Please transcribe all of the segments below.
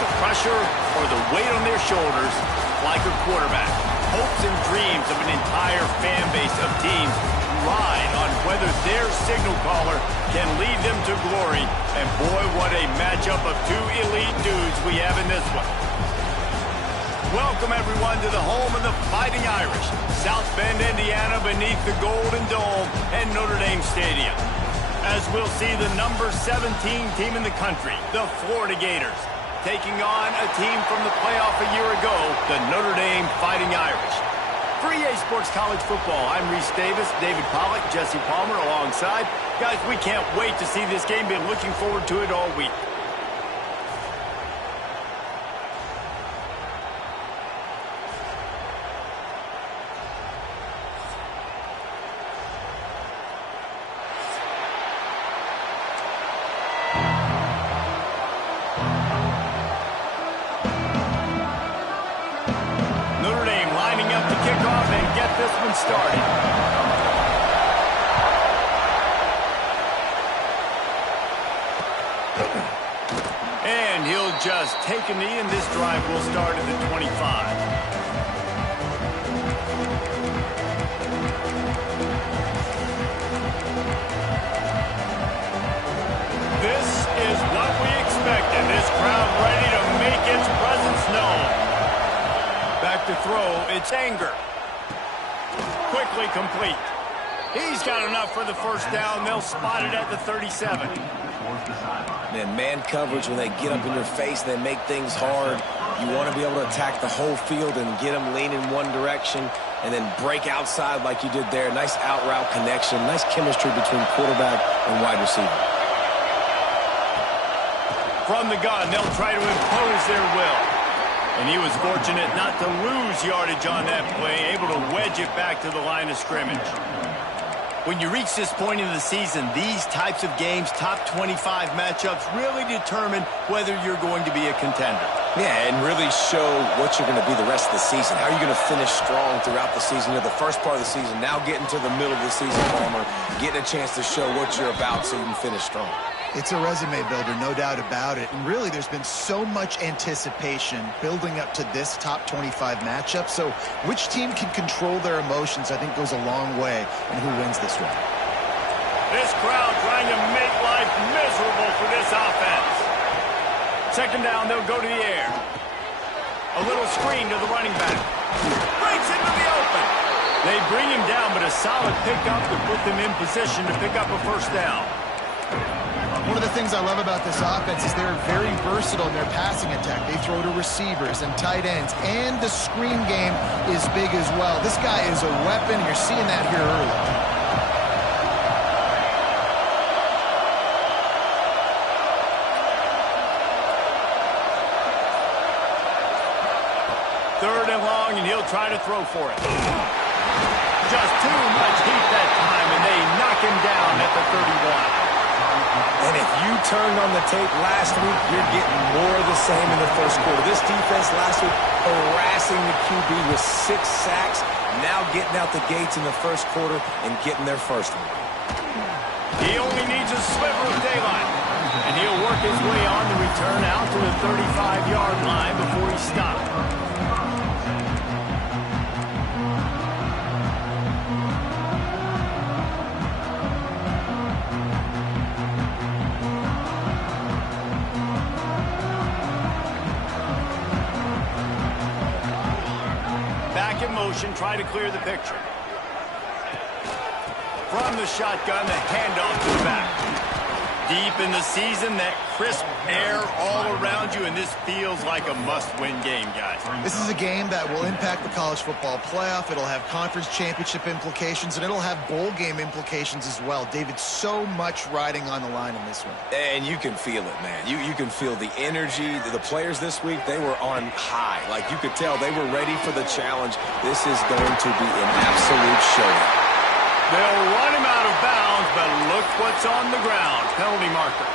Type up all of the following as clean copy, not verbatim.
the pressure or the weight on their shoulders like a quarterback. Hopes and dreams of an entire fan base of teams ride on whether their signal caller can lead them to glory. And boy, what a matchup of two elite dudes we have in this one. Welcome, everyone, to the home of the Fighting Irish, South Bend, Indiana, beneath the Golden Dome and Notre Dame Stadium. As we'll see the number 17 team in the country, the Florida Gators, taking on a team from the playoff a year ago, the Notre Dame Fighting Irish. For EA Sports College Football, I'm Reese Davis, David Pollack, Jesse Palmer alongside. Guys, we can't wait to see this game. Been looking forward to it all week. This one started. And he'll just take a knee, and this drive will start at the 25. This is what we expected. This crowd ready to make its presence known. Back to throw, it's Anger. Quickly complete. He's got enough for the first down. They'll spot it at the 37. Man coverage, when they get up in your face, they make things hard. You want to be able to attack the whole field and get them leaning one direction and then break outside like you did there. Nice out route connection. Nice chemistry between quarterback and wide receiver. From the gun, they'll try to impose their will. And he was fortunate not to lose yardage on that play, able to wedge it back to the line of scrimmage. When you reach this point in the season, these types of games, top 25 matchups, really determine whether you're going to be a contender. Yeah, and really show what you're going to be the rest of the season. How are you going to finish strong throughout the season? You're the first part of the season, now getting to the middle of the season, Palmer, getting a chance to show what you're about so you can finish strong. It's a resume builder, no doubt about it. And really, there's been so much anticipation building up to this top 25 matchup. So which team can control their emotions, I think, goes a long way in who wins this one. This crowd trying to make life miserable for this offense. Second down, they'll go to the air. A little screen to the running back. Breaks into the open. They bring him down, but a solid pickup to put them in position to pick up a first down. One of the things I love about this offense is they're very versatile in their passing attack. They throw to receivers and tight ends, and the screen game is big as well. This guy is a weapon. You're seeing that here early. Third and long, and he'll try to throw for it. Just too much heat that time, and they knock him down at the 31. And if you turned on the tape last week, you're getting more of the same in the first quarter. This defense last week harassing the QB with 6 sacks, now getting out the gates in the first quarter and getting their first one. He only needs a sliver of daylight, and he'll work his way on the return out to the 35-yard line before he stopped. Back in motion, try to clear the picture. From the shotgun, the handoff to the back. Deep in the season, that crisp air all around you, and this feels like a must-win game, guys. This is a game that will impact the college football playoff. It'll have conference championship implications, and it'll have bowl game implications as well. David, so much riding on the line in this one. And you can feel it, man. You can feel the energy. The players this week, they were on high. Like, you could tell they were ready for the challenge. This is going to be an absolute showdown. They'll run him out of bounds, but look what's on the ground. Penalty marker.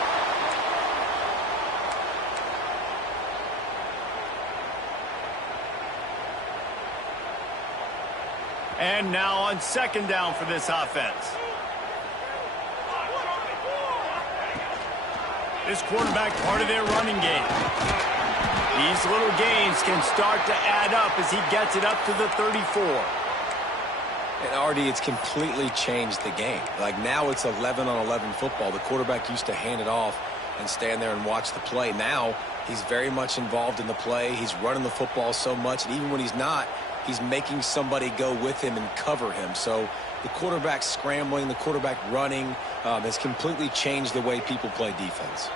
And now on second down for this offense. This quarterback, part of their running game. these little gains can start to add up as he gets it up to the 34. And Artie, it's completely changed the game. Like now it's 11-on-11 football. The quarterback used to hand it off and stand there and watch the play. Now he's very much involved in the play. He's running the football so much, and even when he's not, he's making somebody go with him and cover him. So the quarterback scrambling, the quarterback running has completely changed the way people play defense.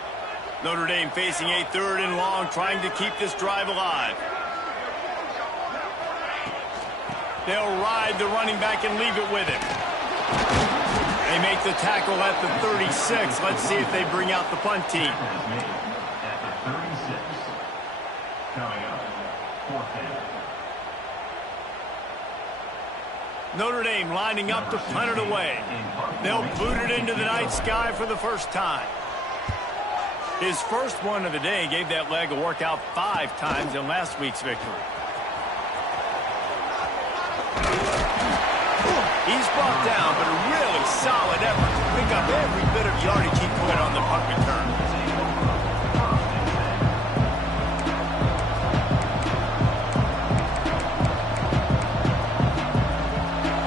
Notre Dame facing a 3rd and long, trying to keep this drive alive. They'll ride the running back and leave it with him. They make the tackle at the 36. Let's see if they bring out the punt team. Notre Dame lining up to punt it away. They'll boot it into the night sky for the first time. His first one of the day gave that leg a workout 5 times in last week's victory. He's brought down, but a really solid effort to pick up every bit of yardage he could on the punt return.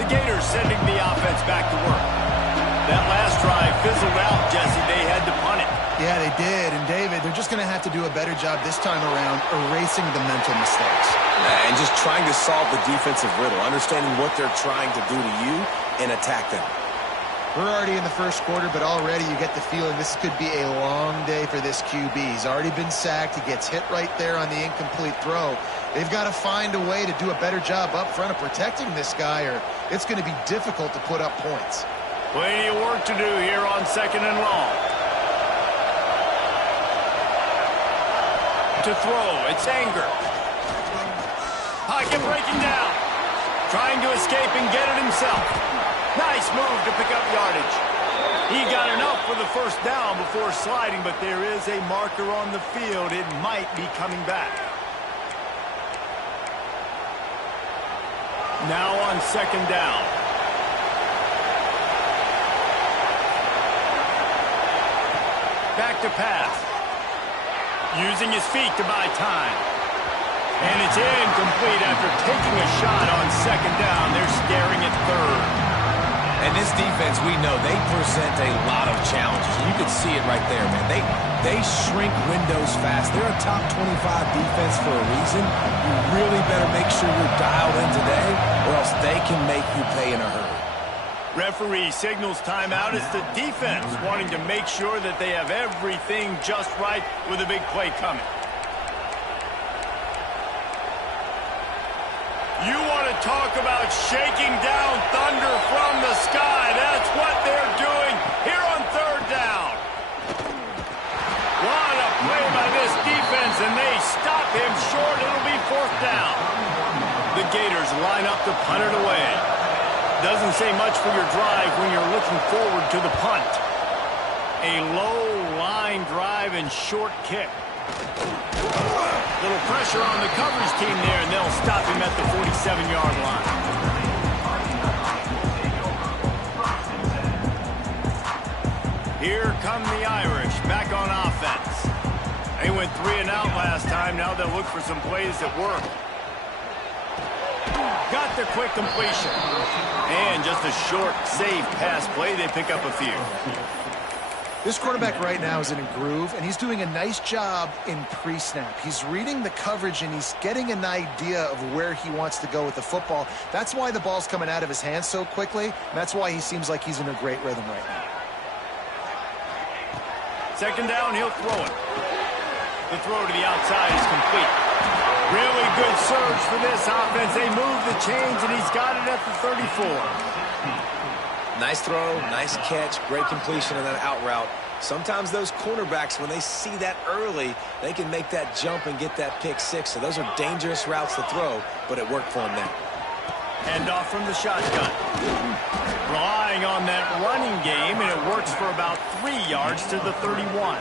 The Gators sending the offense back to work. That last drive fizzled out, Jesse. They had to punt it. Yeah, they did. And, David, they're just going to have to do a better job this time around erasing the mental mistakes. And just trying to solve the defensive riddle, understanding what they're trying to do to you and attack them. We're already in the first quarter, but already you get the feeling this could be a long day for this QB. He's already been sacked. He gets hit right there on the incomplete throw. They've got to find a way to do a better job up front of protecting this guy, or it's going to be difficult to put up points. Plenty of work to do here on 2nd and long. To throw, it's Anger. Pocket breaking down. Trying to escape and get it himself. Nice move to pick up yardage. He got enough for the first down before sliding, but there is a marker on the field. It might be coming back. Now on 2nd down. Back to pass. Using his feet to buy time. And it's incomplete after taking a shot on 2nd down. They're staring at 3rd. And this defense, we know, they present a lot of challenges. You can see it right there, man. They shrink windows fast. They're a top 25 defense for a reason. You really better make sure you're dialed in today, or else they can make you pay in a hurry. Referee signals timeout. It's the defense wanting to make sure that they have everything just right with a big play coming. You want to talk about shaking down thunder from the sky. That's what they're doing here on 3rd down. What a play by this defense, and they stop him short. It'll be 4th down. The Gators line up to punt it away. Doesn't say much for your drive when you're looking forward to the punt. A low line drive and short kick. Little pressure on the coverage team there, and they'll stop him at the 47-yard line. Here come the Irish back on offense. They went 3 and out last time. Now they'll look for some plays that work. Got the quick completion. And just a short, safe pass play. They pick up a few. This quarterback right now is in a groove, and he's doing a nice job in pre-snap. He's reading the coverage, and he's getting an idea of where he wants to go with the football. That's why the ball's coming out of his hands so quickly, and that's why he seems like he's in a great rhythm right now. 2nd down, he'll throw it. The throw to the outside is complete. Really good surge for this offense. They move the chains, and he's got it at the 34. Nice throw, nice catch, great completion of that out route. Sometimes those cornerbacks, when they see that early, they can make that jump and get that pick 6. So those are dangerous routes to throw, but it worked for him there. Hand off from the shotgun. Relying on that running game, and it works for about 3 yards to the 31.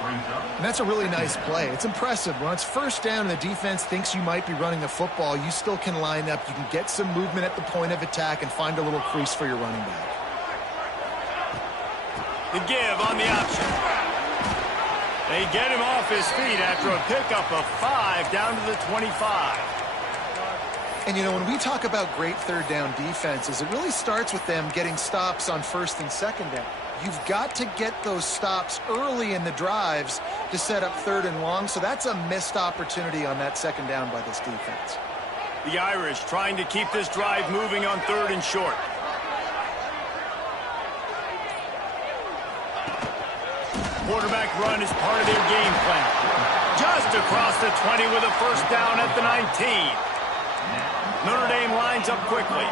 And that's a really nice play. It's impressive. When it's 1st down and the defense thinks you might be running the football, you still can line up. You can get some movement at the point of attack and find a little crease for your running back. The give on the option. They get him off his feet after a pickup of 5 down to the 25. And, you know, when we talk about great third down defenses, it really starts with them getting stops on first and second down. You've got to get those stops early in the drives to set up third and long, so that's a missed opportunity on that second down by this defense. The Irish trying to keep this drive moving on third and short. Quarterback run is part of their game plan. Just across the 20 with a first down at the 19. Notre Dame lines up quickly.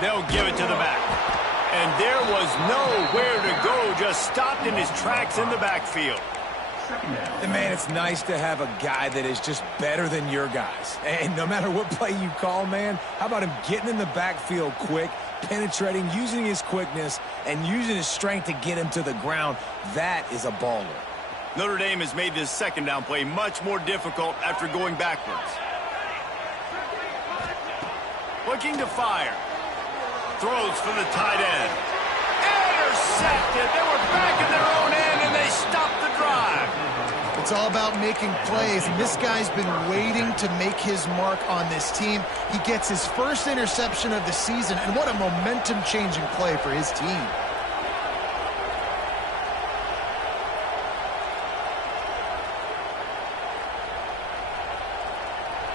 They'll give it to the back. And there was nowhere to go, just stopped in his tracks in the backfield. And man, it's nice to have a guy that is just better than your guys. And no matter what play you call, man, how about him getting in the backfield quick, penetrating, using his quickness, and using his strength to get him to the ground. That is a baller. Notre Dame has made this second down play much more difficult after going backwards. Looking to fire. Throws for the tight end. Intercepted. They were back in their own end, and they stopped the drive. It's all about making plays, and this guy's been waiting to make his mark on this team. He gets his first interception of the season, and what a momentum-changing play for his team.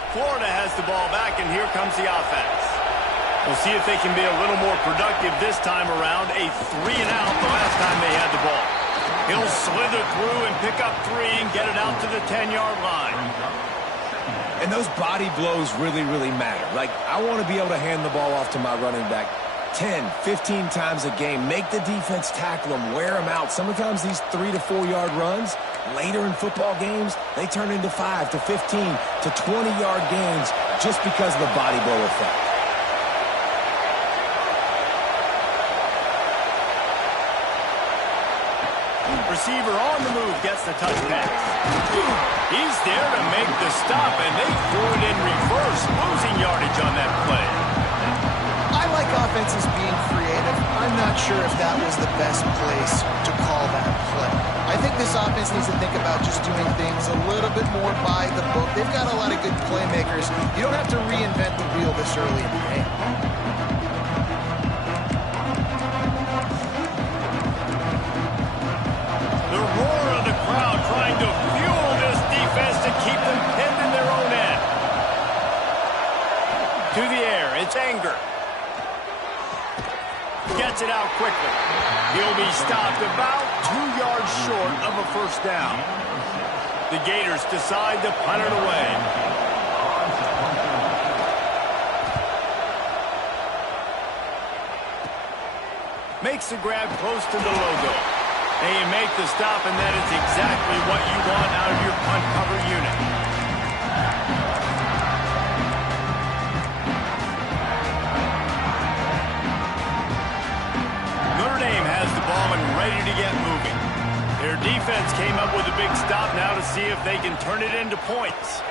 Florida has the ball back, and here comes the offense. We'll see if they can be a little more productive this time around. A 3-and-out the last time they had the ball. He'll slither through and pick up 3 and get it out to the 10-yard line. And those body blows really, really matter. Like, I want to be able to hand the ball off to my running back 10, 15 times a game. Make the defense tackle them, wear them out. Sometimes these 3 to 4 yard runs, later in football games, they turn into 5 to 15 to 20-yard gains just because of the body blow effect. Receiver on the move gets the touch pass. He's there to make the stop, and they threw it in reverse, losing yardage on that play. I like offenses being creative. I'm not sure if that was the best place to call that play. I think this offense needs to think about just doing things a little bit more by the book. They've got a lot of good playmakers. You don't have to reinvent the wheel this early in the game. The roar of the crowd trying to fuel this defense to keep them pinned in their own end. To the air, it's Anger. Gets it out quickly. He'll be stopped about 2 yards short of a first down. The Gators decide to punt it away. Makes the grab close to the logo. They make the stop, and that is exactly what you want out of your punt cover unit. Notre Dame has the ball and ready to get moving. Their defense came up with a big stop now to see if they can turn it into points.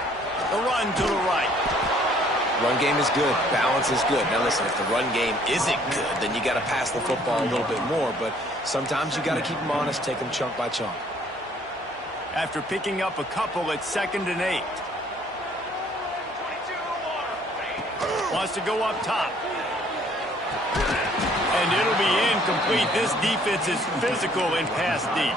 The run to the right. Run game is good. Balance is good. Now listen, if the run game isn't good, then you got to pass the football a little bit more. But sometimes you got to keep them honest, take them chunk by chunk. After picking up a couple at 2nd and 8. Wants to go up top. And it'll be incomplete. This defense is physical and pass deep.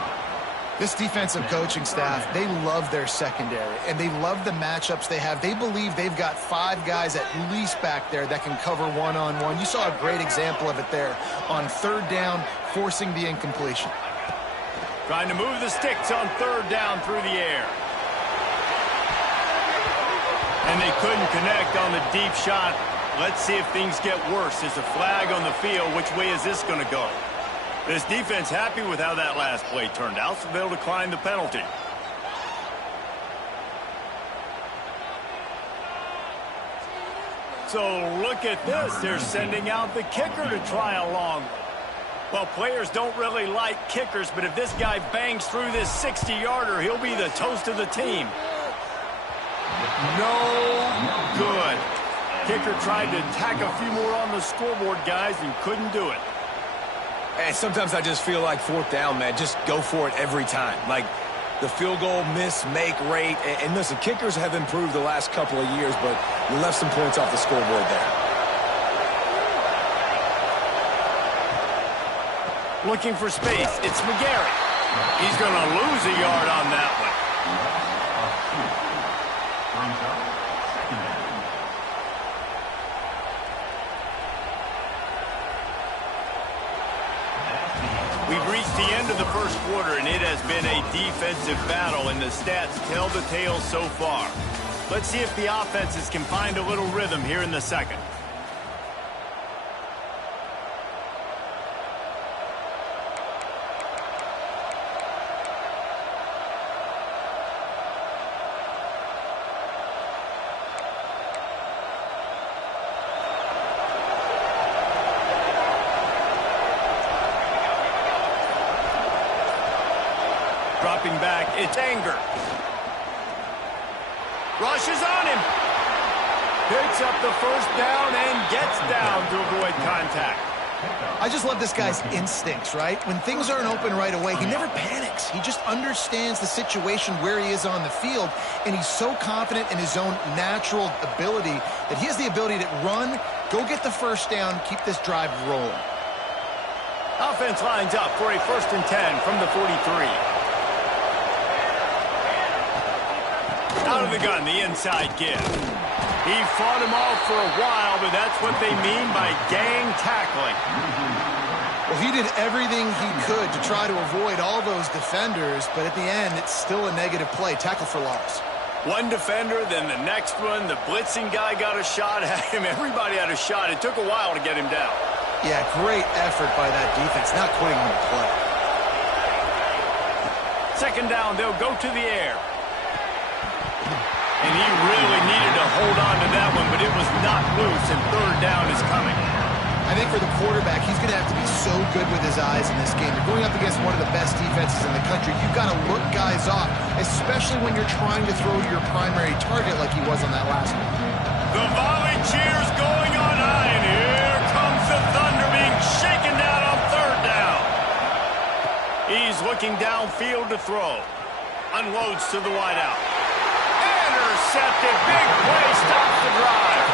This defensive coaching staff, they love their secondary, and they love the matchups they have. They believe they've got 5 guys at least back there that can cover one-on-one. You saw a great example of it there on 3rd down, forcing the incompletion. Trying to move the sticks on 3rd down through the air. And they couldn't connect on the deep shot. Let's see if things get worse. There's a flag on the field. Which way is this going to go? This defense happy with how that last play turned out, so they'll decline the penalty. So look at this. They're sending out the kicker to try a long one. Well, players don't really like kickers, but if this guy bangs through this 60-yarder, he'll be the toast of the team. No good. kicker tried to tack a few more on the scoreboard, guys, and couldn't do it. And sometimes I just feel like fourth down, man, just go for it every time. Like the field goal miss-make rate. And listen, kickers have improved the last couple of years, but you left some points off the scoreboard there. Looking for space. It's McGarry. He's going to lose a yard on that one. We've reached the end of the first quarter, and it has been a defensive battle, and the stats tell the tale so far. Let's see if the offenses can find a little rhythm here in the second. Dropping back, it's Anger. Rushes on him. Picks up the first down and gets down to avoid contact. I just love this guy's instincts, right? When things aren't open right away, he never panics. He just understands the situation where he is on the field, and he's so confident in his own natural ability that he has the ability to run, go get the first down, keep this drive rolling. Offense lines up for a 1st and 10 from the 43. Out of the gun, the inside give. He fought him off for a while, but that's what they mean by gang tackling. Well, he did everything he could to try to avoid all those defenders, but at the end, it's still a negative play. Tackle for loss. One defender, then the next one. The blitzing guy got a shot at him. Everybody had a shot. It took a while to get him down. Yeah, great effort by that defense, not quitting on the play. Second down, they'll go to the air. And he really needed to hold on to that one, but it was not loose, and third down is coming. I think for the quarterback, he's going to have to be so good with his eyes in this game. You're going up against one of the best defenses in the country. You've got to look guys off, especially when you're trying to throw to your primary target like he was on that last one. The volley cheers going on high, and here comes the Thunder being shaken down on third down. He's looking downfield to throw. Unloads to the wideout. Intercepted. Big play. Stops the drive.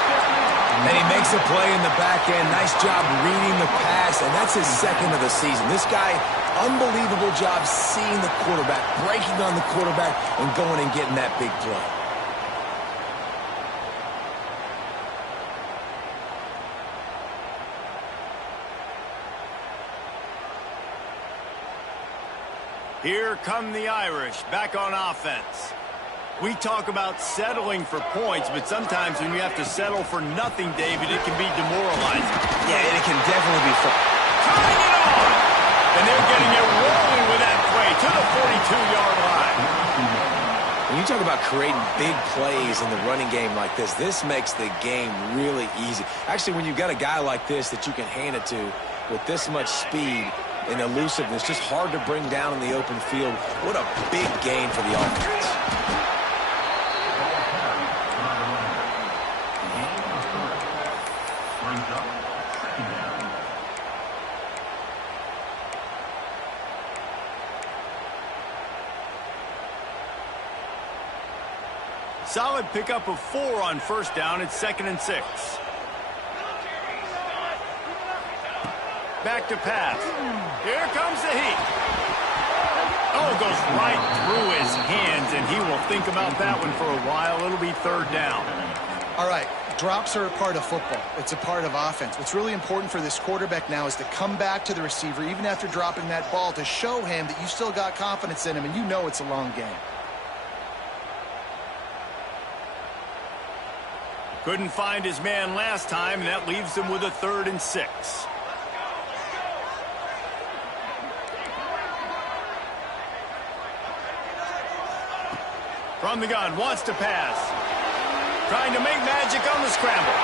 And he makes a play in the back end. Nice job reading the pass, and that's his second of the season. This guy, unbelievable job seeing the quarterback, breaking on the quarterback, and going and getting that big play. Here come the Irish back on offense. We talk about settling for points, but sometimes when you have to settle for nothing, David, it can be demoralizing. Yeah, and it can definitely be fun. Tying it on! And they're getting it rolling with that play to the 42-yard line. When you talk about creating big plays in the running game like this makes the game really easy. Actually, when you've got a guy like this that you can hand it to with this much speed and elusiveness, just hard to bring down in the open field. What a big gain for the offense. Solid pickup of 4 on first down. It's 2nd and 6. Back to pass. Here comes the heat. Oh, it goes right through his hands, and he will think about that one for a while. It'll be third down. All right, drops are a part of football. It's a part of offense. What's really important for this quarterback now is to come back to the receiver, even after dropping that ball, to show him that you still got confidence in him, and you know it's a long game. Couldn't find his man last time, and that leaves him with a 3rd and 6. From the gun, wants to pass. Trying to make magic on the scramble.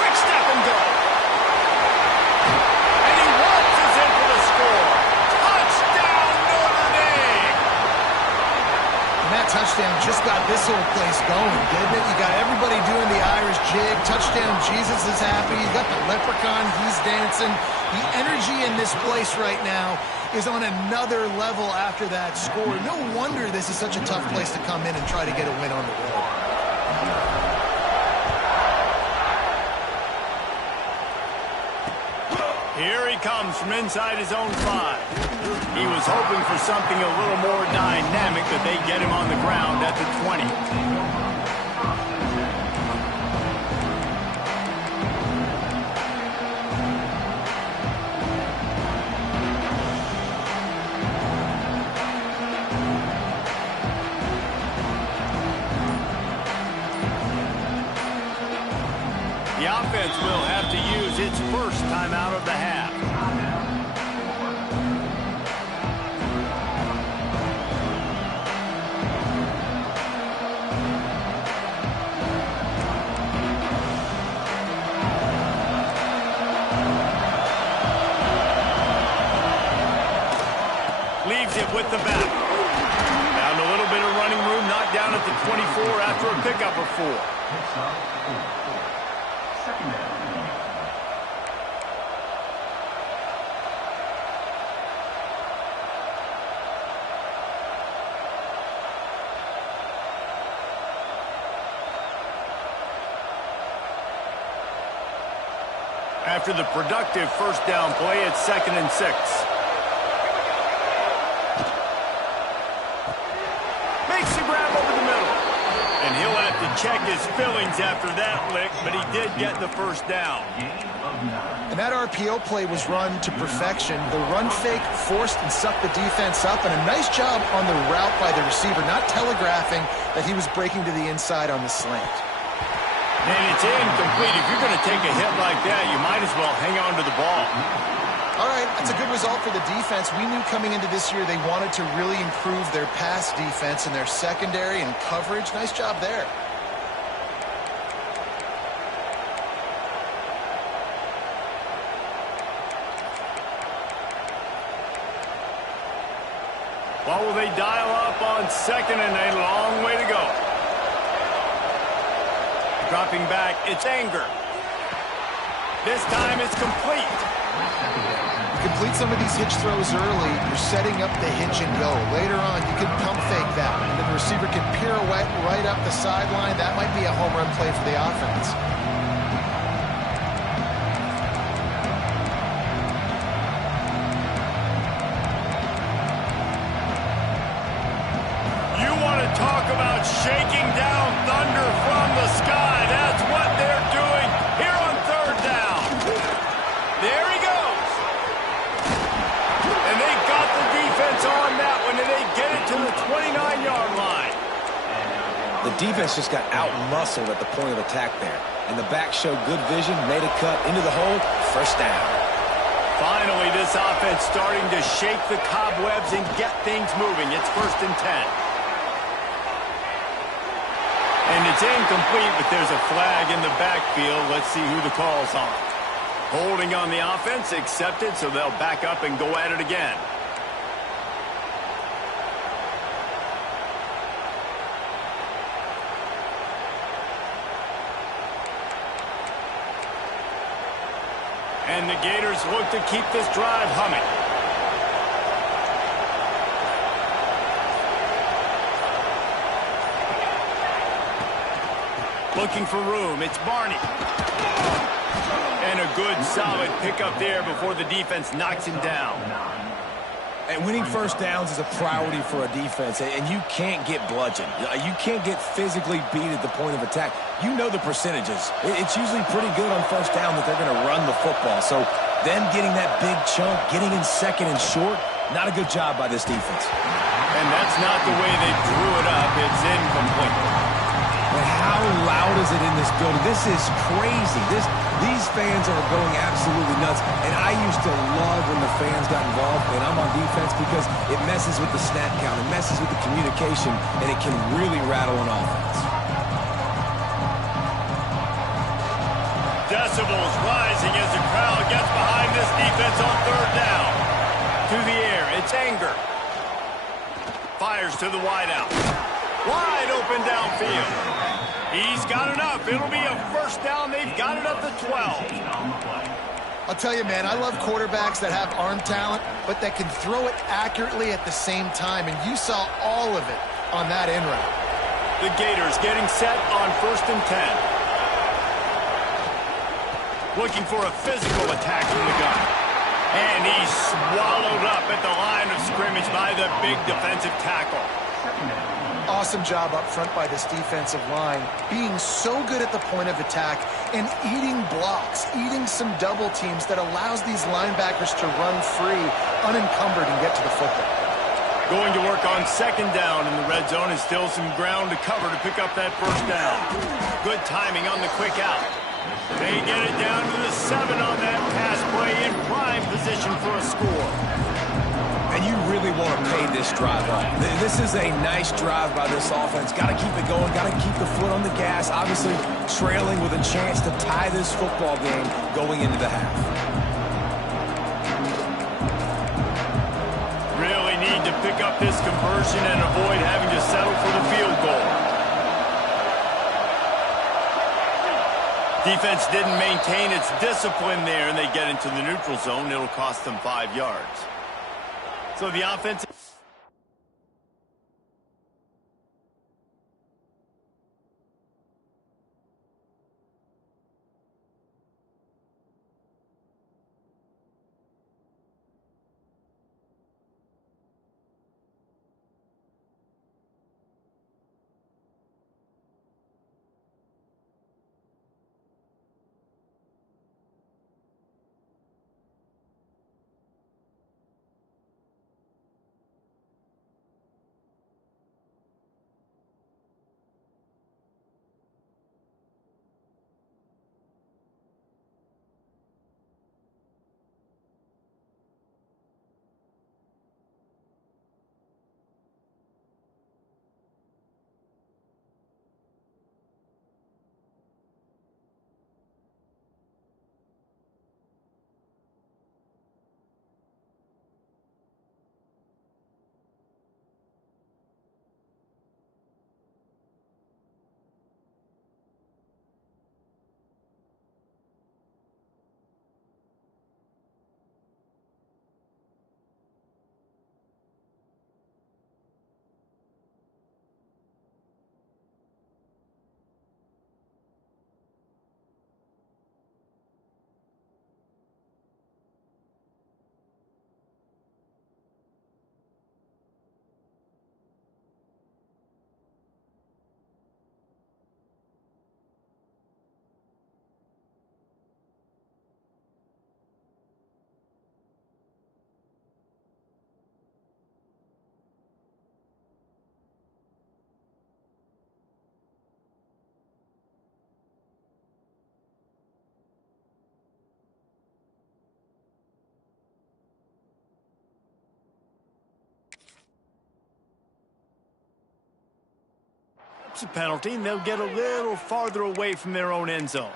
Quick step and go. And he waltzes in for the score. Touchdown, Notre Dame! And that touchdown touchdown just got this whole place going, didn't it? You got everybody doing the Irish jig. Touchdown, Jesus is happy. You got the leprechaun, he's dancing. The energy in this place right now is on another level after that score. No wonder this is such a tough place to come in and try to get a win on the road. Here he comes from inside his own 5. He was hoping for something a little more dynamic, but they get him on the ground at the 20. The offense will have to use its first timeout of the half. Leaves it with the back. Found a little bit of running room, not down at the 24 after a pickup of 4. After the productive first down play, it's 2nd and 6. Makes the grab over the middle. And he'll have to check his fillings after that lick, but he did get the first down. And that RPO play was run to perfection. The run fake forced and sucked the defense up, and a nice job on the route by the receiver, not telegraphing that he was breaking to the inside on the slant. And it's incomplete. If you're going to take a hit like that, you might as well hang on to the ball. All right, that's a good result for the defense. We knew coming into this year they wanted to really improve their pass defense and their secondary and coverage. Nice job there. What will they dial up on 2nd and a long way to go? Dropping back, it's Anger. This time it's complete. You complete some of these hitch throws early, you're setting up the hitch and go. Later on, you can pump fake that, and then the receiver can pirouette right up the sideline. That might be a home run play for the offense. You want to talk about shaking down thunder from the sky. That's what they're doing here on 3rd down. There he goes. And they got the defense on that one, and they get it to the 29-yard line. The defense just got out-muscled at the point of attack there. And the back showed good vision, made a cut into the hole, first down. Finally, this offense starting to shake the cobwebs and get things moving. It's 1st and 10. And it's incomplete, but there's a flag in the backfield. Let's see who the call's on. Holding on the offense, accepted, so they'll back up and go at it again. And the Gators look to keep this drive humming. Looking for room, it's Barney. And a good, solid pickup there before the defense knocks him down. And winning first downs is a priority for a defense, and you can't get bludgeoned. You can't get physically beat at the point of attack. You know the percentages. It's usually pretty good on first down that they're going to run the football. So them getting that big chunk, getting in 2nd and short, not a good job by this defense. And that's not the way they drew it up. It's incomplete. But how loud is it in this building? This is crazy. These fans are going absolutely nuts. And I used to love when the fans got involved, and I'm on defense, because it messes with the snap count, it messes with the communication, and it can really rattle an offense. Decibels rising as the crowd gets behind this defense on 3rd down. To the air, it's Anger. Fires to the wideout. Wide open downfield. He's got enough. It'll be a first down. They've got it up to 12. I'll tell you, man, I love quarterbacks that have arm talent, but that can throw it accurately at the same time, and you saw all of it on that in route. The Gators getting set on 1st and 10. Looking for a physical attack from the gun. And he's swallowed up at the line of scrimmage by the big defensive tackle. Awesome job up front by this defensive line, being so good at the point of attack and eating blocks, eating some double teams that allows these linebackers to run free, unencumbered, and get to the football. Going to work on 2nd down in the red zone, and still some ground to cover to pick up that first down. Good timing on the quick out. They get it down to the 7 on that pass play, in prime position for a score. And you really want to pay this drive up. This is a nice drive by this offense. Got to keep it going. Got to keep the foot on the gas. Obviously, trailing with a chance to tie this football game going into the half. Really need to pick up this conversion and avoid having to settle for the field goal. Defense didn't maintain its discipline there, and they get into the neutral zone. It'll cost them 5 yards. So the offense... a penalty, and they'll get a little farther away from their own end zone.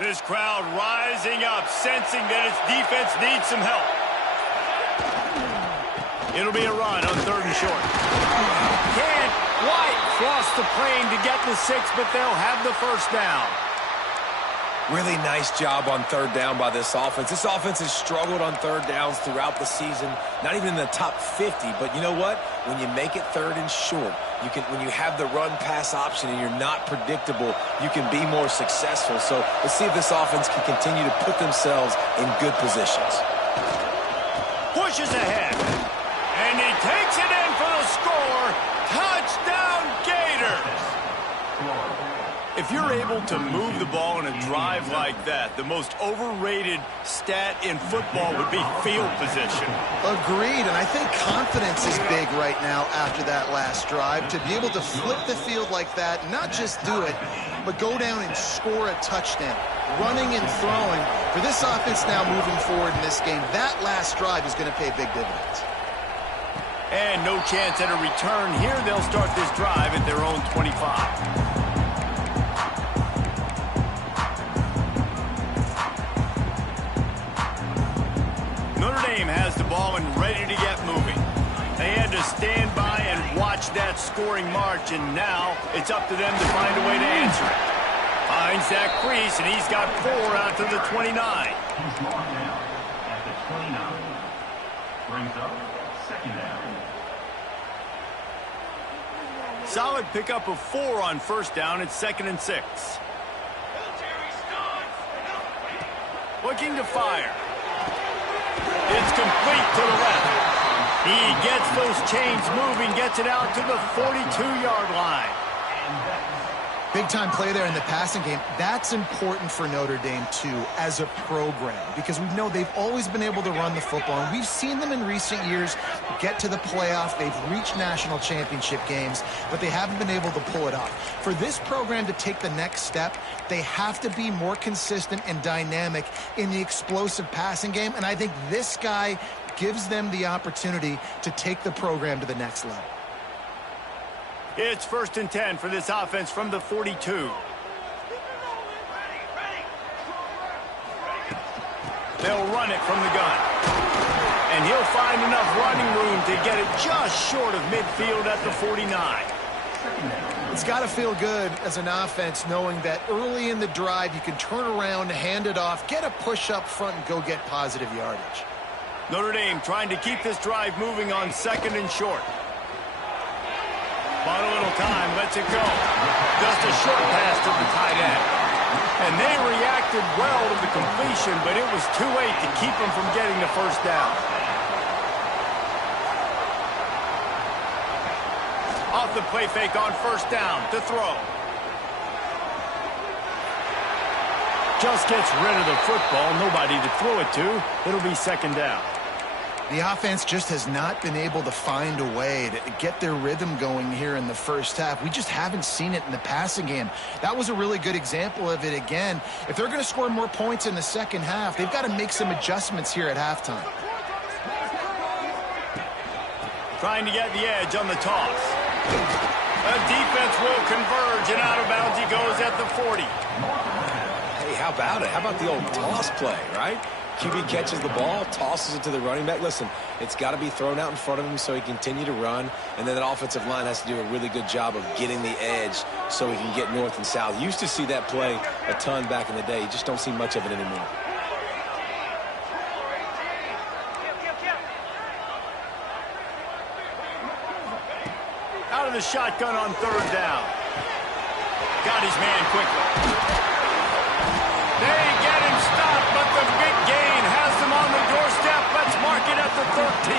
This crowd rising up, sensing that its defense needs some help. It'll be a run on 3rd and short. Can't quite cross the plane to get the 6, but they'll have the first down. Really nice job on 3rd down by this offense. This offense has struggled on 3rd downs throughout the season. Not even in the top 50, but you know what? When you make it 3rd and short, when you have the run-pass option and you're not predictable, you can be more successful. So let's see if this offense can continue to put themselves in good positions. Pushes ahead. And he takes it in for the score. Touchdown, Gators! If you're able to move the ball in a drive like that, the most overrated stat in football would be field position. Agreed, and I think confidence is big right now after that last drive. To be able to flip the field like that, not just do it, but go down and score a touchdown. Running and throwing. For this offense now moving forward in this game, that last drive is going to pay big dividends. And no chance at a return here. They'll start this drive at their own 25. ball and ready to get moving. They had to stand by and watch that scoring march, and now it's up to them to find a way to answer it. Finds that crease, and he's got 4 out to the 29. He's marked down at the 29. Brings up second down. Solid pickup of 4 on first down. It's 2nd and 6. Looking to fire. It's complete to the left. He gets those chains moving, gets it out to the 42-yard line. Big-time play there in the passing game. That's important for Notre Dame, too, as a program, because we know they've always been able to run the football, and we've seen them in recent years get to the playoff. They've reached national championship games, but they haven't been able to pull it off. For this program to take the next step, they have to be more consistent and dynamic in the explosive passing game, and I think this guy gives them the opportunity to take the program to the next level. It's 1st and 10 for this offense from the 42. They'll run it from the gun. And he'll find enough running room to get it just short of midfield at the 49. It's got to feel good as an offense knowing that early in the drive you can turn around, hand it off, get a push up front, and go get positive yardage. Notre Dame trying to keep this drive moving on 2nd and short. Bought a little time, lets it go. Just a short pass to the tight end. And they reacted well to the completion, but it was too late to keep them from getting the first down. Off the play fake on first down to throw. Just gets rid of the football, nobody to throw it to. It'll be 2nd down. The offense just has not been able to find a way to get their rhythm going here in the first half. We just haven't seen it in the passing game. That was a really good example of it again. If they're going to score more points in the second half, they've got to make some adjustments here at halftime. Trying to get the edge on the toss. The defense will converge, and out of bounds he goes at the 40. Hey, how about it? How about the old toss play, right? QB catches the ball, tosses it to the running back. Listen, it's got to be thrown out in front of him so he can continue to run. And then that offensive line has to do a really good job of getting the edge so he can get north and south. Used to see that play a ton back in the day. You just don't see much of it anymore. Out of the shotgun on 3rd down. Got his man quickly. They get him stopped, but the big gain has them on the doorstep. Let's mark it at the 13.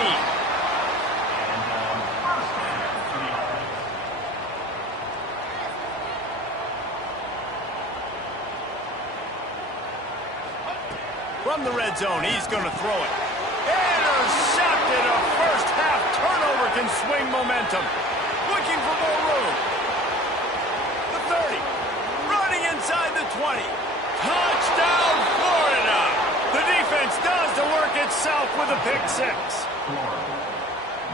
From the red zone, he's going to throw it. Intercepted. A first half turnover can swing momentum. Looking for more room. The 30. Running inside the 20. Touchdown, Florida! The defense does the work itself with a pick 6.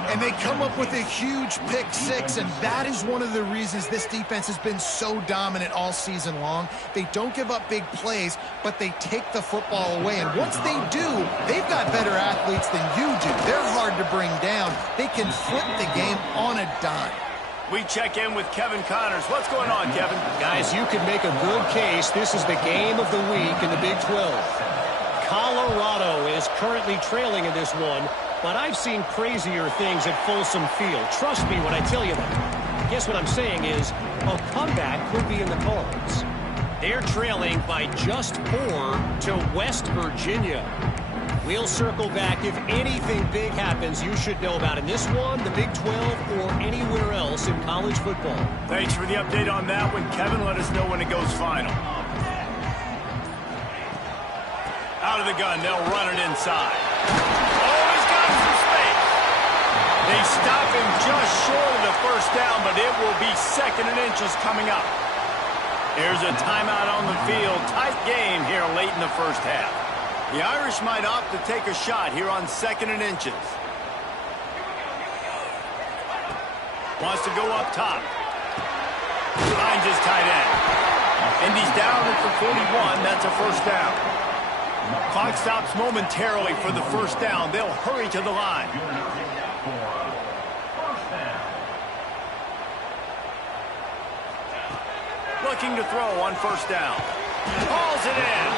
And they come up with a huge pick 6, and that is one of the reasons this defense has been so dominant all season long. They don't give up big plays, but they take the football away. And once they do, they've got better athletes than you do. They're hard to bring down. They can flip the game on a dime. We check in with Kevin Connors. What's going on, Kevin? Guys, you can make a good case. This is the game of the week in the Big 12. Colorado is currently trailing in this one, but I've seen crazier things at Folsom Field. Trust me when I tell you that. Guess what I'm saying is a comeback could be in the cards. They're trailing by just 4 to West Virginia. We'll circle back. If anything big happens, you should know about in this one, the Big 12, or anywhere else in college football. Thanks for the update on that one, Kevin. Let us know when it goes final. Out of the gun, they'll run it inside. Oh, he's got some space. They stop him just short of the first down, but it will be 2nd and inches coming up. Here's a timeout on the field. Tight game here late in the first half. The Irish might opt to take a shot here on 2nd and inches. Wants to go up top. Finds his tight end. And he's down at the 41. That's a first down. Clock stops momentarily for the first down. They'll hurry to the line. Looking to throw on first down. Hauls it in.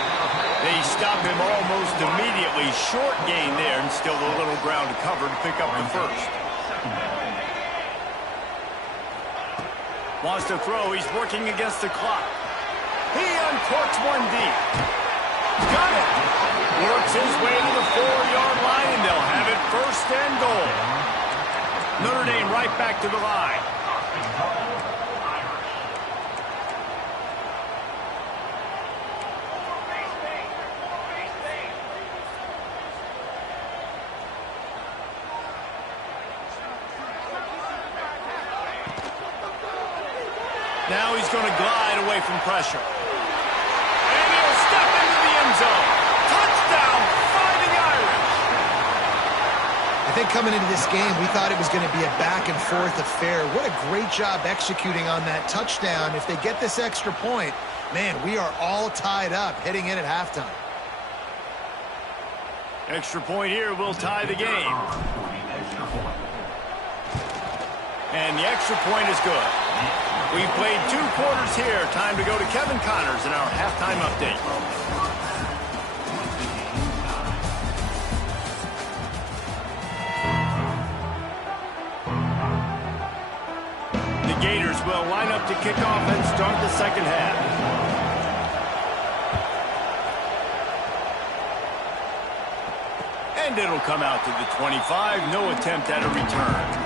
They stop him almost immediately. Short gain there, and still a little ground to cover to pick up the first. Wants to throw. He's working against the clock. He uncorks one deep. Got it. Works his way to the 4-yard line, and they'll have it first and goal. Notre Dame right back to the line. Now he's going to glide away from pressure. And he'll step into the end zone. Touchdown, Fighting Irish. I think coming into this game, we thought it was going to be a back-and-forth affair. What a great job executing on that touchdown. If they get this extra point, man, we are all tied up heading in at halftime. Extra point here will tie the game. And the extra point is good. We've played 2 quarters here. Time to go to Kevin Connors in our halftime update. The Gators will line up to kick off and start the second half. And it'll come out to the 25. No attempt at a return.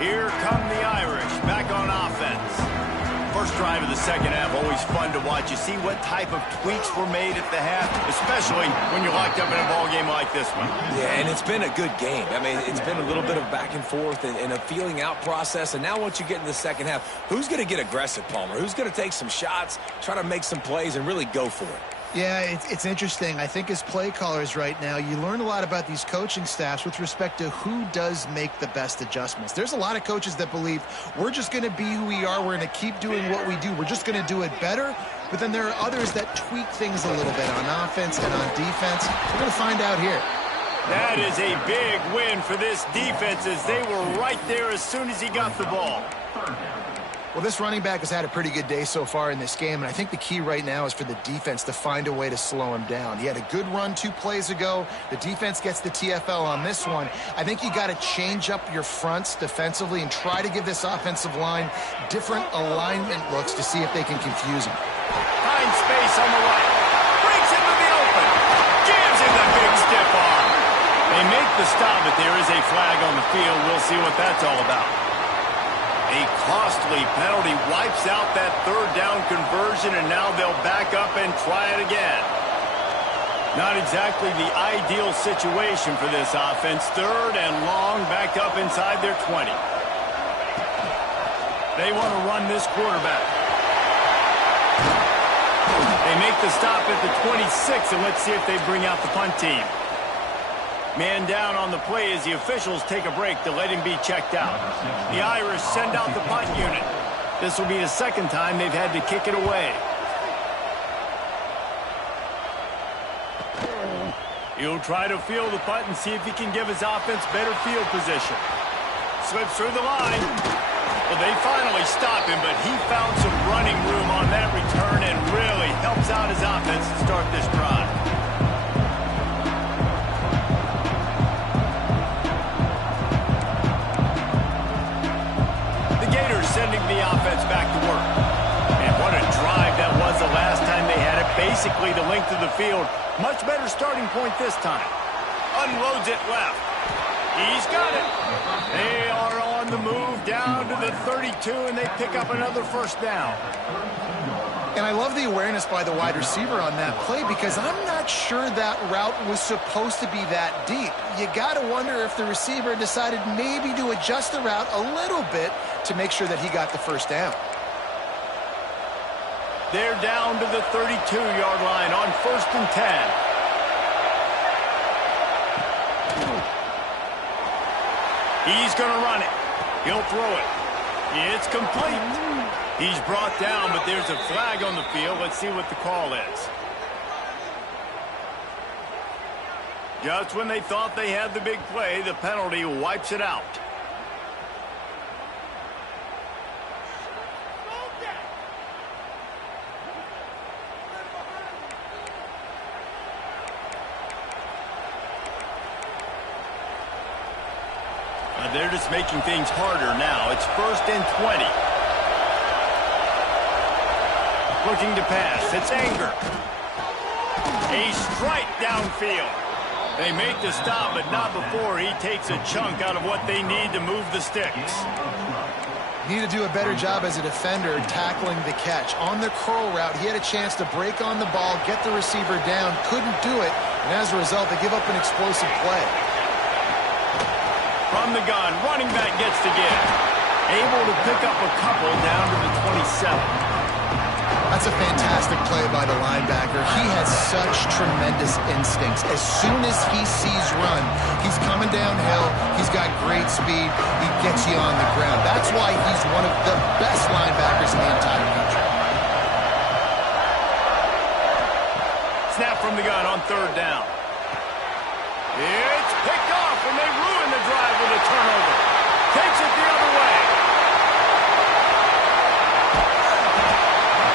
Here come the Irish, back on offense. First drive of the second half, always fun to watch. You see what type of tweaks were made at the half, especially when you're locked up in a ball game like this one. Yeah, and it's been a good game. I mean, it's been a little bit of back and forth and a feeling out process. And now once you get in the second half, who's going to get aggressive, Palmer? Who's going to take some shots, try to make some plays, and really go for it? Yeah, it's interesting. I think as play callers right now, you learn a lot about these coaching staffs with respect to who does make the best adjustments. There's a lot of coaches that believe we're just going to be who we are. We're going to keep doing what we do. We're just going to do it better. But then there are others that tweak things a little bit on offense and on defense. We're going to find out here. That is a big win for this defense as they were right there as soon as he got the ball. Well, this running back has had a pretty good day so far in this game, and I think the key right now is for the defense to find a way to slow him down. He had a good run 2 plays ago. The defense gets the TFL on this one. I think you got to change up your fronts defensively and try to give this offensive line different alignment looks to see if they can confuse him. Finds space on the right. Breaks into the open. Gives him the big stiff arm. They make the stop, but there is a flag on the field. We'll see what that's all about. A costly penalty wipes out that 3rd down conversion, and now they'll back up and try it again. Not exactly the ideal situation for this offense. 3rd and long, back up inside their 20. They want to run this quarterback. They make the stop at the 26, and let's see if they bring out the punt team. Man down on the play as the officials take a break to let him be checked out. The Irish send out the punt unit. This will be the 2nd time they've had to kick it away. He'll try to field the punt and see if he can give his offense better field position. Slips through the line. Well, they finally stop him, but he found some running room on that return and really helps out his offense to start this drive. Sending the offense back to work. And what a drive that was the last time they had it. Basically the length of the field. Much better starting point this time. Unloads it left. He's got it. They are on the move down to the 32, and they pick up another first down. And I love the awareness by the wide receiver on that play because I'm not sure that route was supposed to be that deep. You got to wonder if the receiver decided maybe to adjust the route a little bit to make sure that he got the first down. They're down to the 32-yard line on 1st and 10. He's going to run it. He'll throw it. It's complete. He's brought down, but there's a flag on the field. Let's see what the call is. Just when they thought they had the big play, the penalty wipes it out. They're just making things harder now. It's 1st and 20. Looking to pass. It's Anger. A strike downfield. They make the stop, but not before he takes a chunk out of what they need to move the sticks. Need to do a better job as a defender tackling the catch. On the curl route, he had a chance to break on the ball, get the receiver down, couldn't do it, and as a result, they give up an explosive play. From the gun, running back gets to give. Able to pick up a couple down to the 27. That's a fantastic play by the linebacker. He has such tremendous instincts. As soon as he sees run, he's coming downhill. He's got great speed. He gets you on the ground. That's why he's one of the best linebackers in the entire country. Snap from the gun on 3rd down. It's picked off, and they ruin the drive with a turnover. Takes it the other way.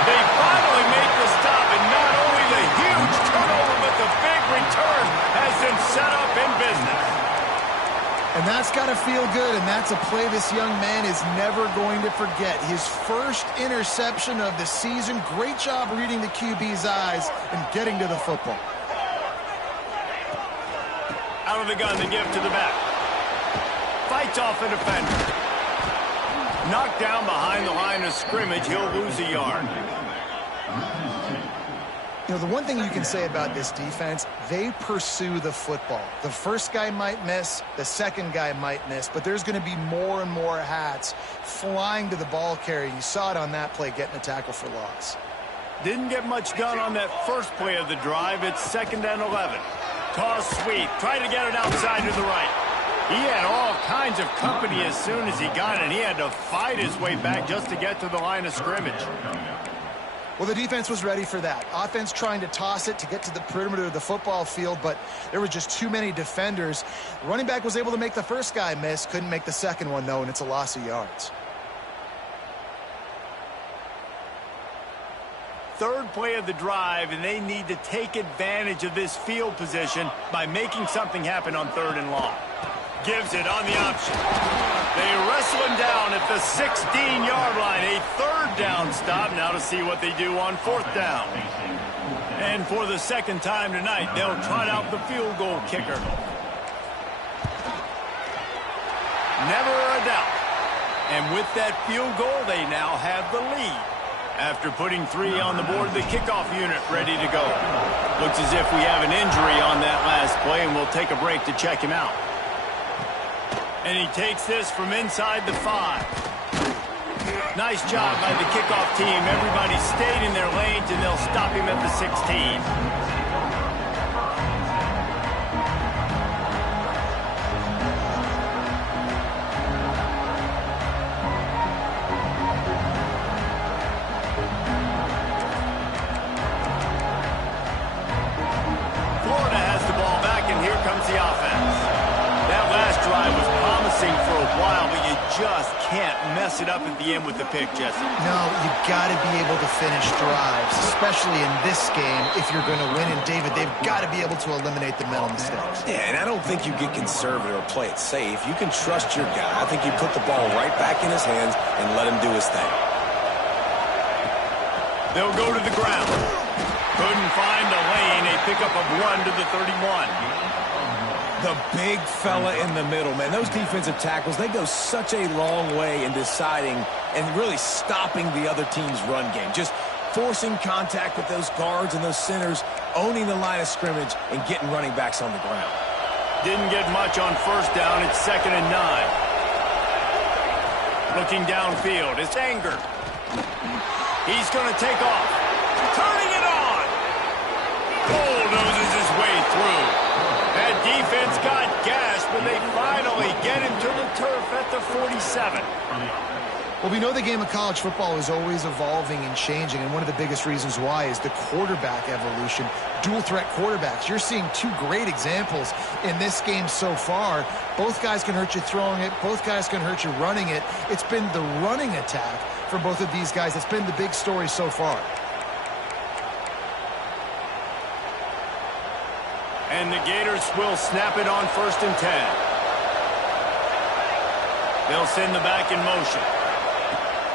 They finally make the stop, and not only the huge turnover, but the big return has them set up in business. And that's got to feel good, and that's a play this young man is never going to forget. His first interception of the season. Great job reading the QB's eyes and getting to the football. Out of the gun, the give to the back. Fights off a defender. Knocked down behind the line of scrimmage. He'll lose a yard. You know, the one thing you can say about this defense, they pursue the football. The first guy might miss, the second guy might miss, but there's going to be more and more hats flying to the ball carrier. You saw it on that play, getting a tackle for loss. Didn't get much done on that first play of the drive. It's 2nd and 11. Toss sweep. Try to get it outside to the right. He had all kinds of company as soon as he got it. He had to fight his way back just to get to the line of scrimmage. Well, the defense was ready for that. Offense trying to toss it to get to the perimeter of the football field, but there were just too many defenders. The running back was able to make the first guy miss, couldn't make the second one, though, and it's a loss of yards. 3rd play of the drive, and they need to take advantage of this field position by making something happen on 3rd and long. Gives it on the option. They wrestle him down at the 16-yard line. A 3rd down stop. Now to see what they do on 4th down. And for the 2nd time tonight, they'll trot out the field goal kicker. Never a doubt. And with that field goal, they now have the lead. After putting 3 on the board, the kickoff unit ready to go. Looks as if we have an injury on that last play, and we'll take a break to check him out. And he takes this from inside the 5. Nice job by the kickoff team. Everybody stayed in their lanes, and they'll stop him at the 16. Just can't mess it up at the end with the pick, Jesse. No, you got to be able to finish drives, especially in this game if you're going to win. And, David, they've got to be able to eliminate the mental mistakes. Yeah, and I don't think you get conservative or play it safe. You can trust your guy. I think you put the ball right back in his hands and let him do his thing. They'll go to the ground. Couldn't find a lane. A pickup of 1 to the 31. The big fella in the middle, man. Those defensive tackles, they go such a long way in deciding and really stopping the other team's run game. Just forcing contact with those guards and those centers, owning the line of scrimmage, and getting running backs on the ground. Didn't get much on 1st down. It's 2nd and 9. Looking downfield. It's Anger. He's going to take off. Turning it on. Bulldozes his way through. That defense got gashed, but they finally get him to the turf at the 47. Well, we know the game of college football is always evolving and changing, and one of the biggest reasons why is the quarterback evolution. Dual threat quarterbacks. You're seeing two great examples in this game so far. Both guys can hurt you throwing it. Both guys can hurt you running it. It's been the running attack for both of these guys that's been the big story so far. And the Gators will snap it on 1st and 10. They'll send the back in motion.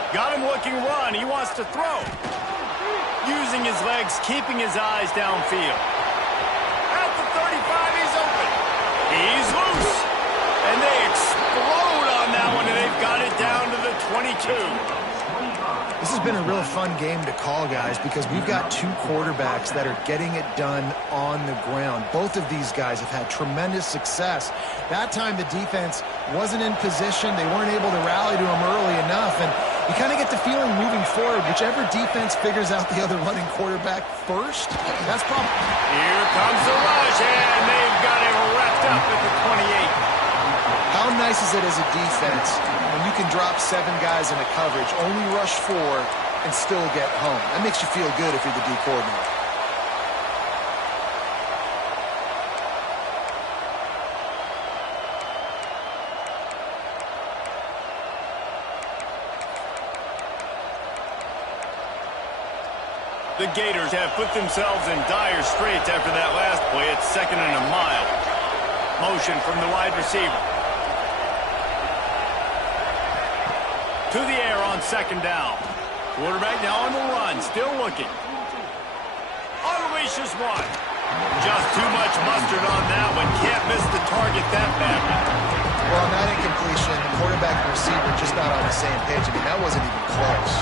Got him looking run. He wants to throw. Using his legs, keeping his eyes downfield. At the 35, he's open. He's loose. And they explode on that one, and they've got it down to the 22. This has been a real fun game to call, guys, because we've got two quarterbacks that are getting it done on the ground. Both of these guys have had tremendous success. That time the defense wasn't in position. They weren't able to rally to him early enough, and you kind of get the feeling moving forward, whichever defense figures out the other running quarterback first, that's probably... Here comes the rush, and they've got it wrapped up at the 28. How nice is it as a defense when you can drop 7 guys in a coverage, only rush 4, and still get home? That makes you feel good if you're the D coordinator. The Gators have put themselves in dire straits after that last play. It's 2nd and a mile. Motion from the wide receiver. To the air on 2nd down. Quarterback now on the run, still looking. Unleashes one. Just too much mustard on that one. Can't miss the target that badly. Well, on that incompletion, the quarterback and receiver just not on the same page. I mean, that wasn't even close.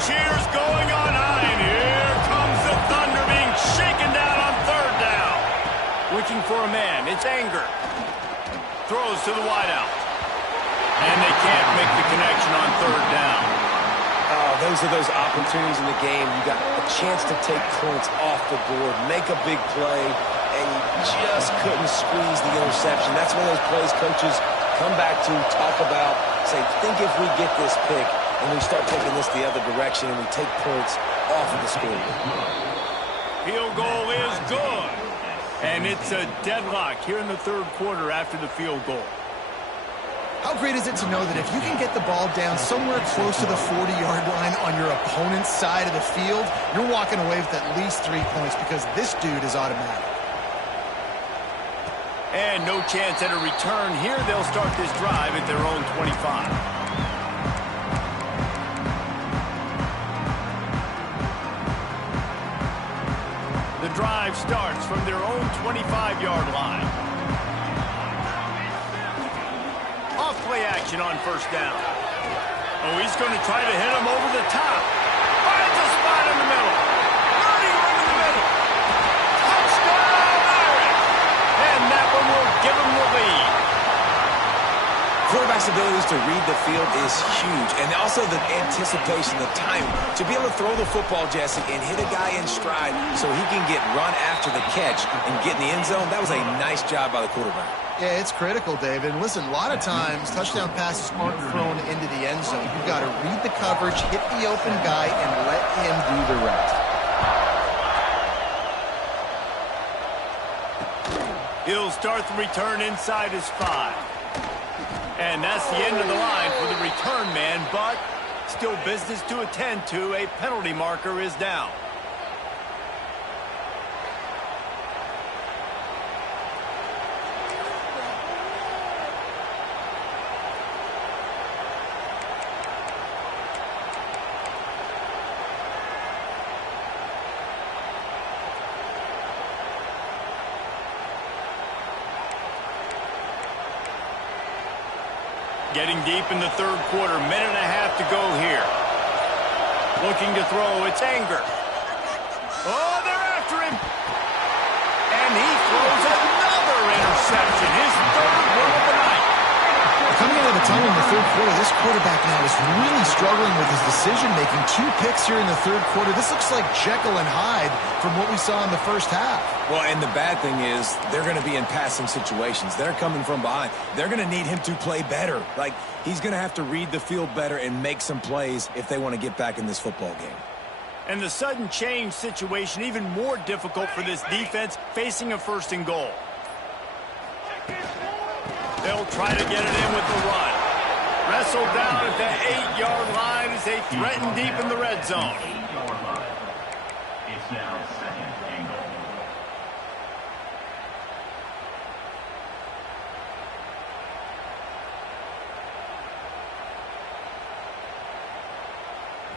Cheers going on high, and here comes the thunder being shaken down on 3rd down. Looking for a man. It's Anger. Throws to the wideout. And they can't make the connection on 3rd down. Those are those opportunities in the game. You got a chance to take points off the board, make a big play, and you just couldn't squeeze the interception. That's one of those plays coaches come back to, talk about, say, think if we get this pick, and we start taking this the other direction and we take points off of the scoreboard. Field goal is good. And it's a deadlock here in the 3rd quarter after the field goal. How great is it to know that if you can get the ball down somewhere close to the 40-yard line on your opponent's side of the field, you're walking away with at least 3 points because this dude is automatic. And no chance at a return here. They'll start this drive at their own 25. The drive starts from their own 25-yard line. Off play action on 1st down. Oh, he's going to try to hit him over the top. Finds a spot in the middle. Running room in the middle. Touchdown, Irish! And that one will give him the lead. Quarterback's abilities to read the field is huge, and also the anticipation, the timing. To be able to throw the football, Jesse, and hit a guy in stride so he can get run after the catch and get in the end zone, that was a nice job by the quarterback. Yeah, it's critical, David. And listen, a lot of times, touchdown passes aren't thrown into the end zone. You've got to read the coverage, hit the open guy, and let him do the rest. He'll start the return inside his 5. And that's the end of the line for the return man, but still business to attend to. A penalty marker is down. Getting deep in the 3rd quarter, minute and a half to go here. Looking to throw, it's Anger. Oh, they're after him. And he throws another interception, his 3rd one of the night. Coming into by the time in the third quarter, this quarterback now is really struggling with his decision-making. 2 picks here in the third quarter. This looks like Jekyll and Hyde from what we saw in the first half. Well, and the bad thing is they're going to be in passing situations. They're coming from behind. They're going to need him to play better. Like, he's going to have to read the field better and make some plays if they want to get back in this football game. And the sudden change situation even more difficult for this defense facing a 1st and goal. They'll try to get it in with the run. Wrestled down at the 8-yard line as they threaten deep in the red zone. It's now 2nd and goal.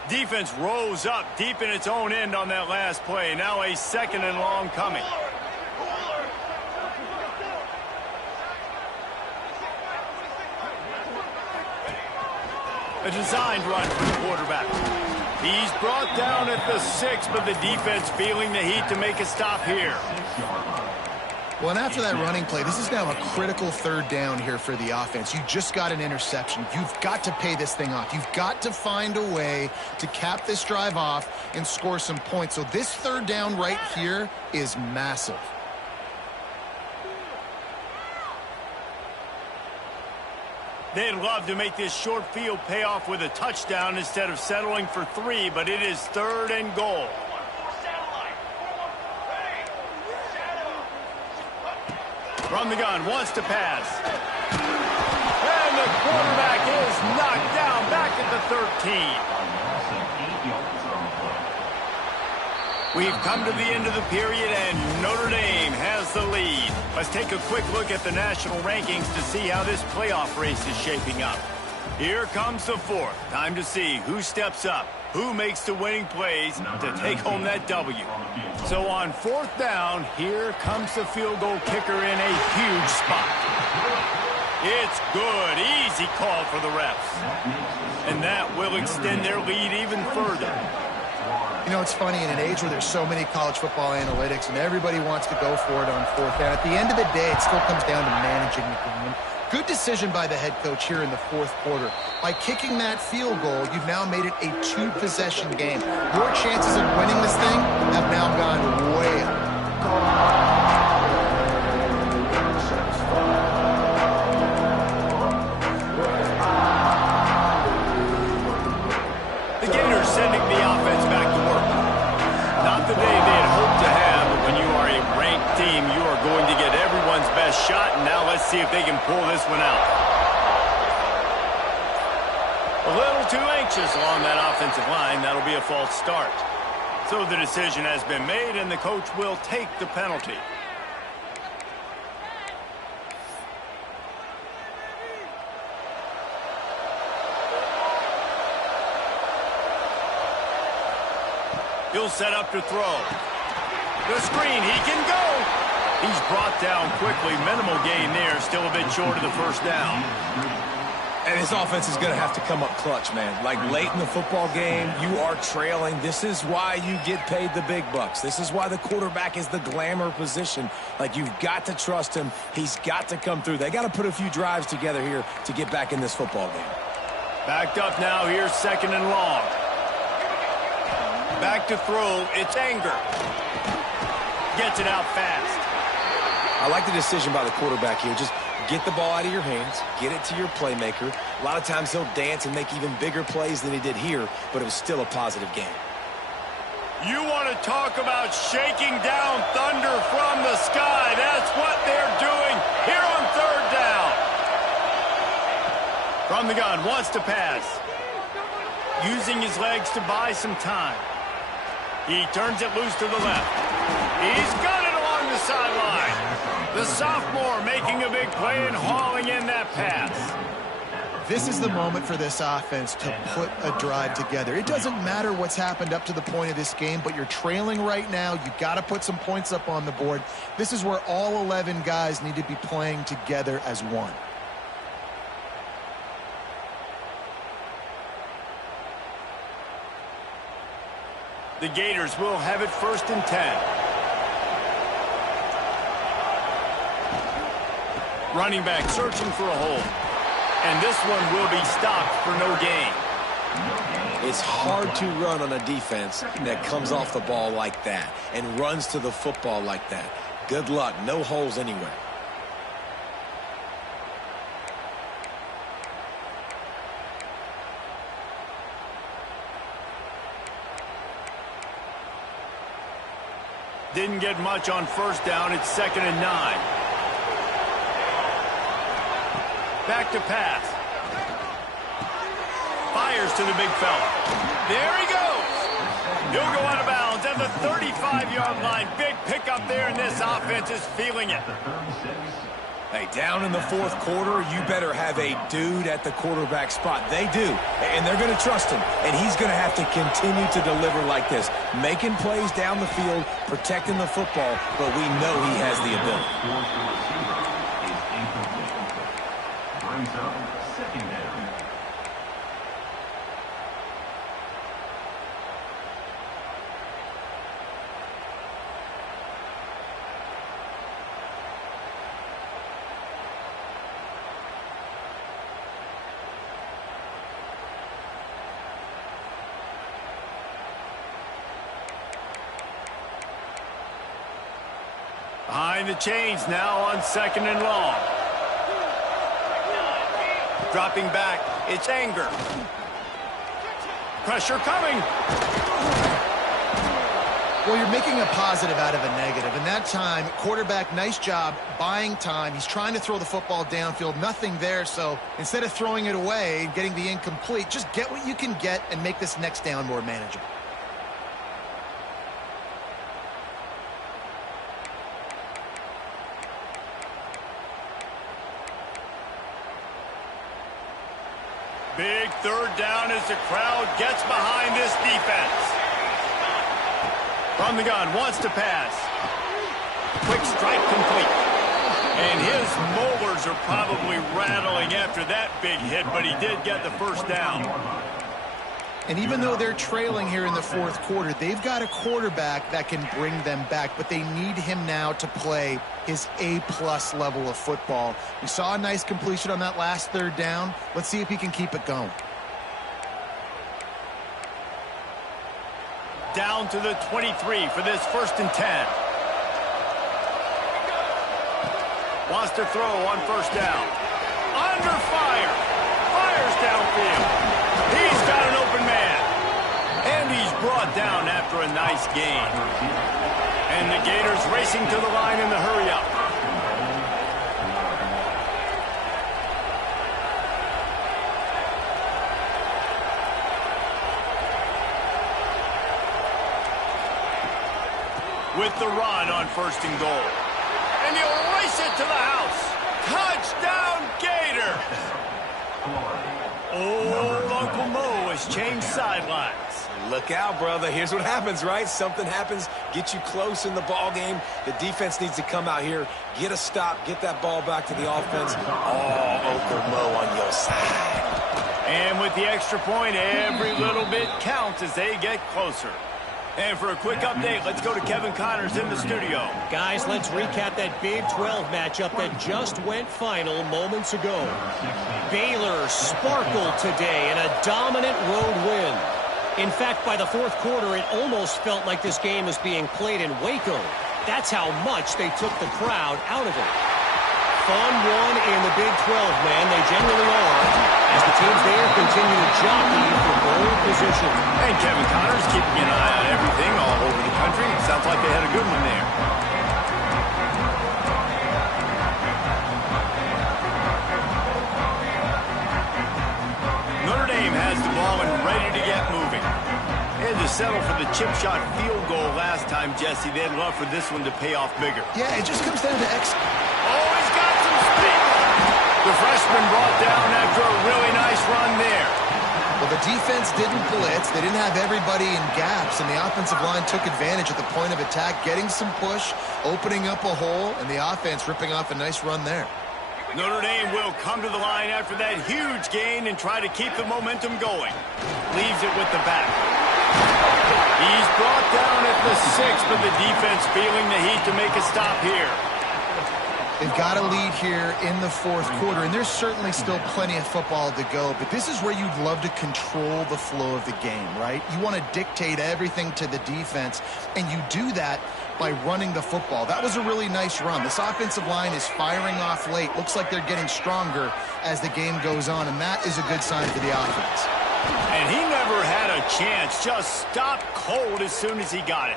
Defense rose up deep in its own end on that last play. Now a 2nd and long coming. A designed run for the quarterback. He's brought down at the 6, but the defense feeling the heat to make a stop here. Well, and after that running play, this is now a critical 3rd down here for the offense. You just got an interception. You've got to pay this thing off. You've got to find a way to cap this drive off and score some points. So this 3rd down right here is massive. They'd love to make this short field pay off with a touchdown instead of settling for 3, but it is 3rd and goal. From the gun, wants to pass. And the quarterback is knocked down back at the 13. We've come to the end of the period, and Notre Dame has the lead. Let's take a quick look at the national rankings to see how this playoff race is shaping up. Here comes the 4th. Time to see who steps up, who makes the winning plays to take home that W. So on 4th down, here comes the field goal kicker in a huge spot. It's good. Easy call for the refs. And that will extend their lead even further. You know, it's funny, in an age where there's so many college football analytics and everybody wants to go for it on 4th down, at the end of the day, it still comes down to managing the game. Good decision by the head coach here in the 4th quarter. By kicking that field goal, you've now made it a 2-possession game. Your chances of winning this thing have now gone way up. The Gators sending the offense back to work. Not the day they had hoped to have, but when you are a ranked team, you are going to get everyone's best shot, and now let's see if they can pull this one out. A little too anxious along that offensive line. That'll be a false start. So the decision has been made, and the coach will take the penalty. He'll set up to throw. The screen, he can go. He's brought down quickly. Minimal gain there, still a bit short of the 1st down. And his offense is going to have to come up clutch, man. Like, late in the football game, you are trailing. This is why you get paid the big bucks. This is why the quarterback is the glamour position. Like, you've got to trust him. He's got to come through. They got to put a few drives together here to get back in this football game. Backed up now, here's 2nd and long. Back to throw, it's Anger. Gets it out fast. I like the decision by the quarterback here. Just get the ball out of your hands, get it to your playmaker. A lot of times he'll dance and make even bigger plays than he did here, but it was still a positive game. You want to talk about shaking down thunder from the sky. That's what they're doing here on 3rd down. From the gun, wants to pass. Using his legs to buy some time. He turns it loose to the left. He's got it along the sideline. The sophomore making a big play and hauling in that pass. This is the moment for this offense to put a drive together. It doesn't matter what's happened up to the point of this game, but you're trailing right now. You've got to put some points up on the board. This is where all 11 guys need to be playing together as one. The Gators will have it 1st and 10. Running back searching for a hole. And this one will be stopped for no gain. It's hard to run on a defense that comes off the ball like that and runs to the football like that. Good luck. No holes anywhere. Didn't get much on first down. It's 2nd and 9. Back to pass. Fires to the big fella. There he goes. He'll go out of bounds at the 35-yard line. Big pickup there, and this offense is feeling it. Hey, down in the fourth quarter, you better have a dude at the quarterback spot. They do, and they're going to trust him, and he's going to have to continue to deliver like this, making plays down the field, protecting the football, but we know he has the ability. Brings up 2nd down. Behind the chains now on 2nd and long. Dropping back, it's Anger. Pressure coming. Well, you're making a positive out of a negative. And that time, quarterback, nice job buying time. He's trying to throw the football downfield. Nothing there. So instead of throwing it away and getting the incomplete, just get what you can get and make this next down more manageable. Big 3rd down as the crowd gets behind this defense. From the gun, wants to pass. Quick strike complete. And his molars are probably rattling after that big hit, but he did get the first down. And even though they're trailing here in the fourth quarter, they've got a quarterback that can bring them back, but they need him now to play his A-plus level of football. We saw a nice completion on that last 3rd down. Let's see if he can keep it going. Down to the 23 for this 1st and 10. Wants to throw on 1st down. Under fire. Fires downfield. He's got an open man. And he's brought down after a nice gain. And the Gators racing to the line in the hurry-up. With the run on 1st and goal. And he'll race it to the house. Touchdown, Gators! Old Uncle Mo has changed sidelines. Look out, brother. Here's what happens, right? Something happens, get you close in the ball game. The defense needs to come out here, get a stop, get that ball back to the offense. Oh, Uncle Mo on your side. And with the extra point, every little bit counts as they get closer. And for a quick update, let's go to Kevin Connors in the studio. Guys, let's recap that Big 12 matchup that just went final moments ago. Baylor sparkled today in a dominant road win. In fact, by the fourth quarter, it almost felt like this game was being played in Waco. That's how much they took the crowd out of it. Fun one in the Big 12, man. They generally are, as the teams there continue to jockey for goal position. And Kevin Connors keeping an eye on everything all over the country. Sounds like they had a good one there. Notre Dame has the ball and ready to get moving. They had to settle for the chip shot field goal last time, Jesse. They'd love for this one to pay off bigger. Yeah, it just comes down to Oh, he's got some space. The freshman brought down after a really nice run there. Well, the defense didn't blitz. They didn't have everybody in gaps, and the offensive line took advantage at the point of attack, getting some push, opening up a hole, and the offense ripping off a nice run there. Notre Dame will come to the line after that huge gain and try to keep the momentum going. Leaves it with the back. He's brought down at the 6, but the defense feeling the heat to make a stop here. They've got a lead here in the fourth quarter, and there's certainly still plenty of football to go, but this is where you'd love to control the flow of the game, right? You want to dictate everything to the defense, and you do that by running the football. That was a really nice run. This offensive line is firing off late. Looks like they're getting stronger as the game goes on, and that is a good sign for the offense. And he never had a chance. Just stopped cold as soon as he got it.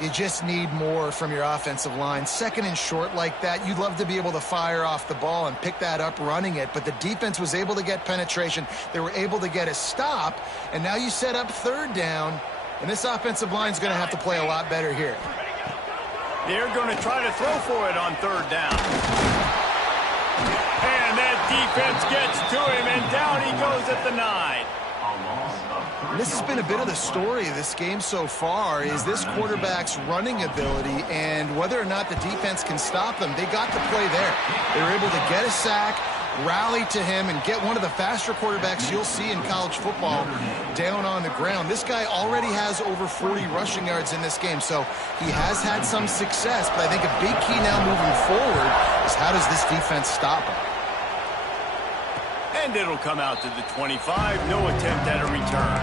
You just need more from your offensive line. Second and short like that, you'd love to be able to fire off the ball and pick that up running it, but the defense was able to get penetration. They were able to get a stop, and now you set up third down, and this offensive line is going to have to play a lot better here. They're going to try to throw for it on third down. And that defense gets to him, and down he goes at the 9. This has been a bit of the story of this game so far, is this quarterback's running ability and whether or not the defense can stop them. They got the play there. They were able to get a sack, rally to him, and get one of the faster quarterbacks you'll see in college football down on the ground. This guy already has over 40 rushing yards in this game, so he has had some success, but I think a big key now moving forward is how does this defense stop him? And it'll come out to the 25. No attempt at a return.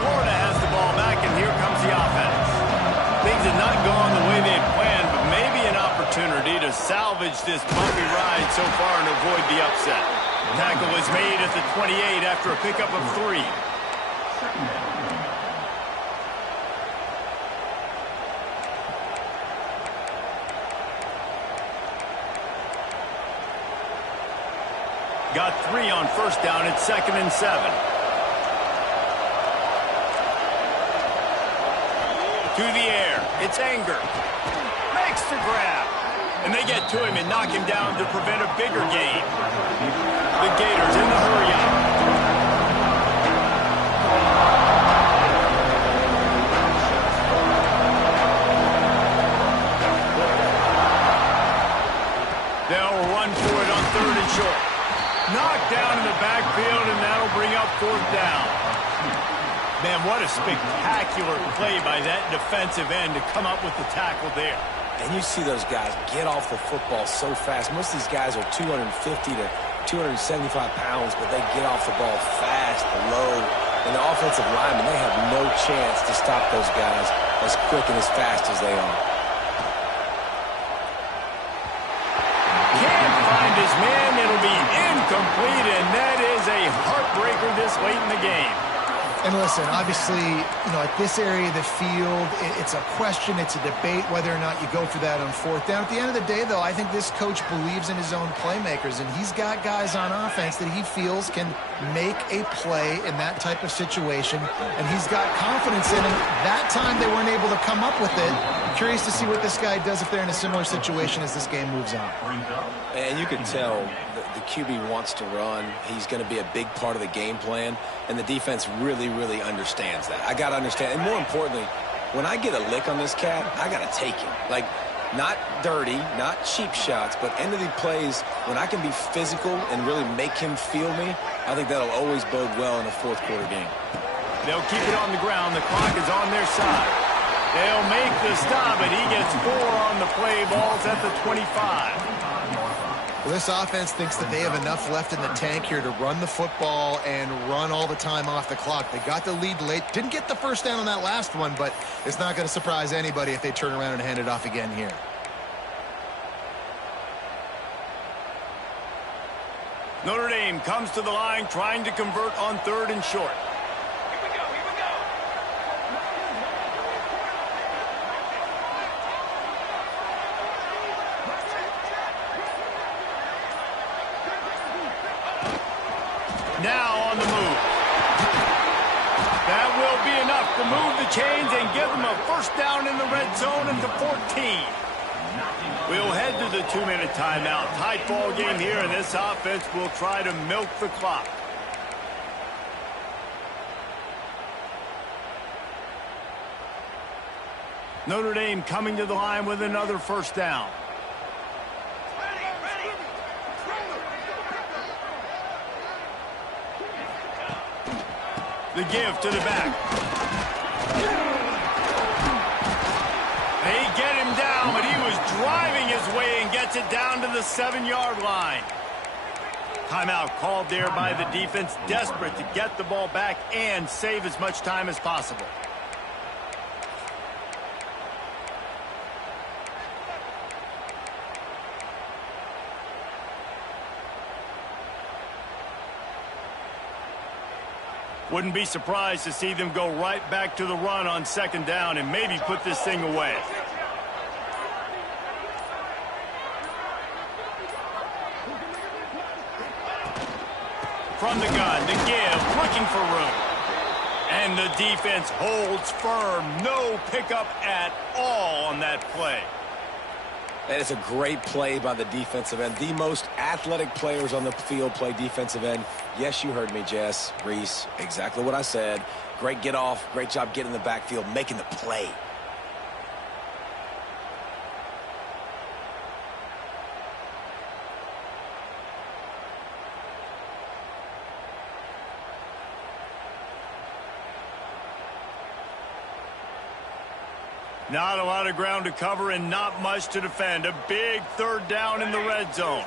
Florida has the ball back, and here comes the offense. Things have not gone the way they had planned, but maybe an opportunity to salvage this bumpy ride so far and avoid the upset. Tackle is made at the 28 after a pickup of 3. Got 3 on first down at 2nd and 7. To the air. It's Anger. Makes the grab. And they get to him and knock him down to prevent a bigger gain. The Gators in the hurry-up. They'll run for it on 3rd and short. Knocked down in the backfield, and that'll bring up 4th down. Man, what a spectacular play by that defensive end to come up with the tackle there. And you see those guys get off the football so fast. Most of these guys are 250 to 275 pounds, but they get off the ball fast, low. And the offensive linemen, they have no chance to stop those guys as quick and as fast as they are. Can't find his man. It'll be incomplete, and that is a heartbreaker this late in the game. And listen, obviously, at this area of the field, it's a question, it's a debate whether or not you go for that on 4th down. At the end of the day, though, I think this coach believes in his own playmakers, and he's got guys on offense that he feels can make a play in that type of situation, and he's got confidence in him. That time they weren't able to come up with it. I'm curious to see what this guy does if they're in a similar situation as this game moves on. And you can tell the QB wants to run. He's going to be a big part of the game plan, and the defense really understands that. I got to understand, and more importantly, when I get a lick on this cat, I got to take him. Like, not dirty, not cheap shots, but end of the plays, when I can be physical and really make him feel me, I think that'll always bode well in a 4th quarter game. They'll keep it on the ground. The clock is on their side. They'll make the stop, and he gets 4 on the play. Ball's at the 25. Well, this offense thinks that they have enough left in the tank here to run the football and run all the time off the clock. They got the lead late. Didn't get the first down on that last one, but it's not going to surprise anybody if they turn around and hand it off again here. Notre Dame comes to the line trying to convert on 3rd and short. Now on the move. That will be enough to move the chains and give them a first down in the red zone at the 14. We'll head to the 2-minute timeout. Tight ball game here, and this offense will try to milk the clock. Notre Dame coming to the line with another first down. The give to the back. They get him down, but he was driving his way and gets it down to the 7-yard line. Timeout called there by the defense, desperate to get the ball back and save as much time as possible. Wouldn't be surprised to see them go right back to the run on 2nd down and maybe put this thing away. From the gun, the give, looking for room. And the defense holds firm. No pickup at all on that play. That is a great play by the defensive end. The most athletic players on the field play defensive end. Yes, you heard me, Jess, Reese. Exactly what I said. Great get off. Great job getting in the backfield, making the play. Not a lot of ground to cover and not much to defend. A big 3rd down in the red zone.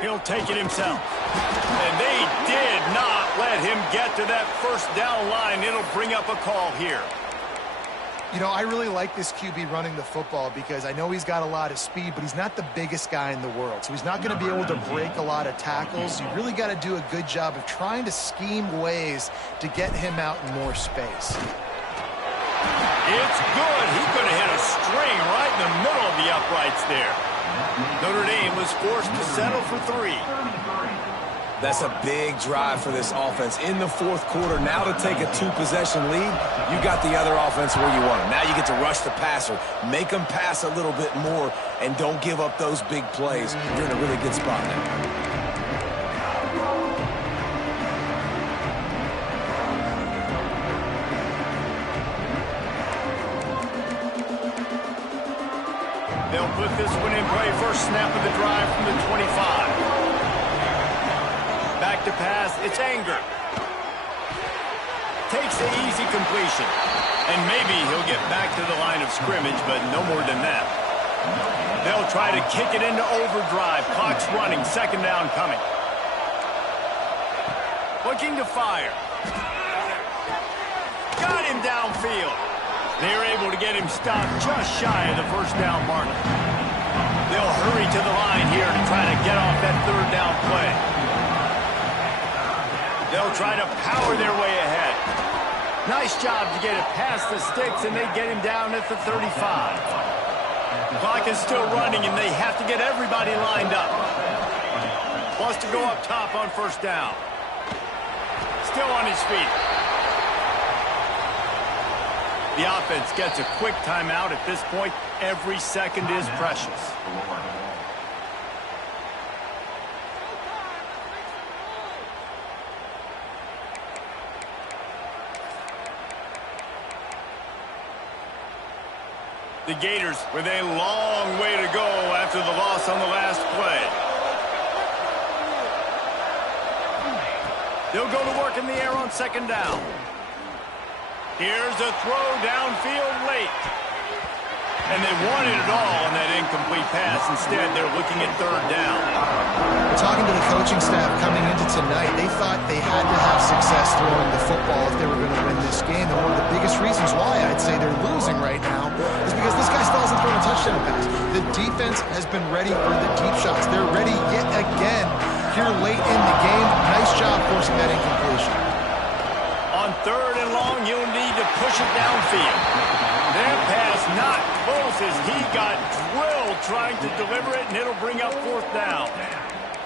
He'll take it himself. And they did not let him get to that 1st down line. It'll bring up a call here. You know, I really like this QB running the football because I know he's got a lot of speed, but he's not the biggest guy in the world. So he's not going to be able to break a lot of tackles. You really got to do a good job of trying to scheme ways to get him out in more space. It's good. He could have hit a string right in the middle of the uprights there. Notre Dame was forced to settle for 3. That's a big drive for this offense in the 4th quarter. Now to take a 2-possession lead, you got the other offense where you want them. Now you get to rush the passer, make them pass a little bit more, and don't give up those big plays. You're in a really good spot now. They'll put this one in play. First snap of the drive from the 25. Back to pass, it's Anger. Takes the easy completion. And maybe he'll get back to the line of scrimmage, but no more than that. They'll try to kick it into overdrive. Clock's running, 2nd down coming. Looking to fire. Got him downfield. They're able to get him stopped just shy of the 1st down mark. They'll hurry to the line here to try to get off that 3rd down play. They'll try to power their way ahead. Nice job to get it past the sticks, and they get him down at the 35. The clock is still running, and they have to get everybody lined up. Wants to go up top on 1st down. Still on his feet. The offense gets a quick timeout at this point. Every second is precious. The Gators with a long way to go after the loss on the last play. They'll go to work in the air on 2nd down. Here's a throw downfield late. And they wanted it all on that incomplete pass. Instead, they're looking at 3rd down. Talking to the coaching staff coming into tonight, they thought they had to have success throwing the football if they were going to win this game. And one of the biggest reasons why I'd say they're losing right now is because this guy still hasn't thrown a touchdown pass. The defense has been ready for the deep shots. They're ready yet again here late in the game. Nice job forcing that incompletion. On 3rd and long, you'll need to push it downfield. That pass not close as he got drilled trying to deliver it, and it'll bring up 4th down.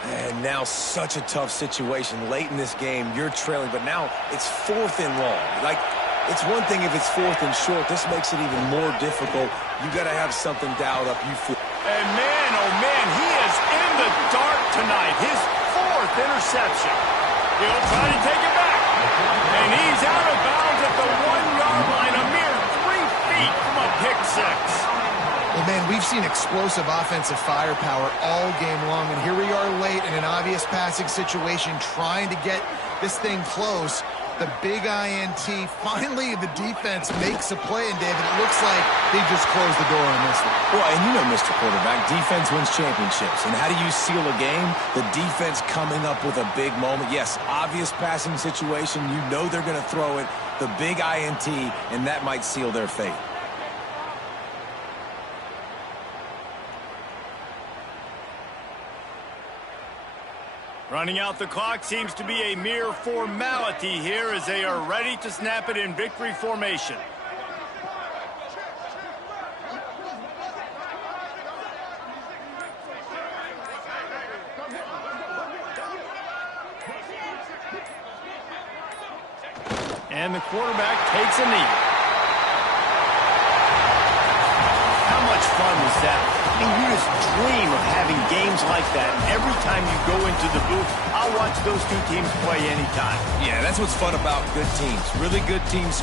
And now such a tough situation. Late in this game, you're trailing, but now it's 4th and long. Like, it's one thing if it's 4th and short. This makes it even more difficult. You got to have something dialed up. And man, oh man, he is in the dark tonight. His 4th interception. He'll try to take it back. And he's out of bounds at the 1-yard line, a mere 3 feet from a pick six. Well, man, we've seen explosive offensive firepower all game long, and here we are late in an obvious passing situation trying to get this thing close. The big INT, finally the defense makes a play, and David, it looks like they just closed the door on this one. Well, and you know, Mr. Quarterback, defense wins championships. And how do you seal a game? The defense coming up with a big moment. Yes, obvious passing situation. You know they're going to throw it. The big INT, and that might seal their fate. Running out the clock seems to be a mere formality here as they are ready to snap it in victory formation. And the quarterback takes a knee. How much fun was that? I mean, you just dream of having games like that. Every time you go into the booth, I'll watch those two teams play anytime. Yeah, that's what's fun about good teams. Really good teams.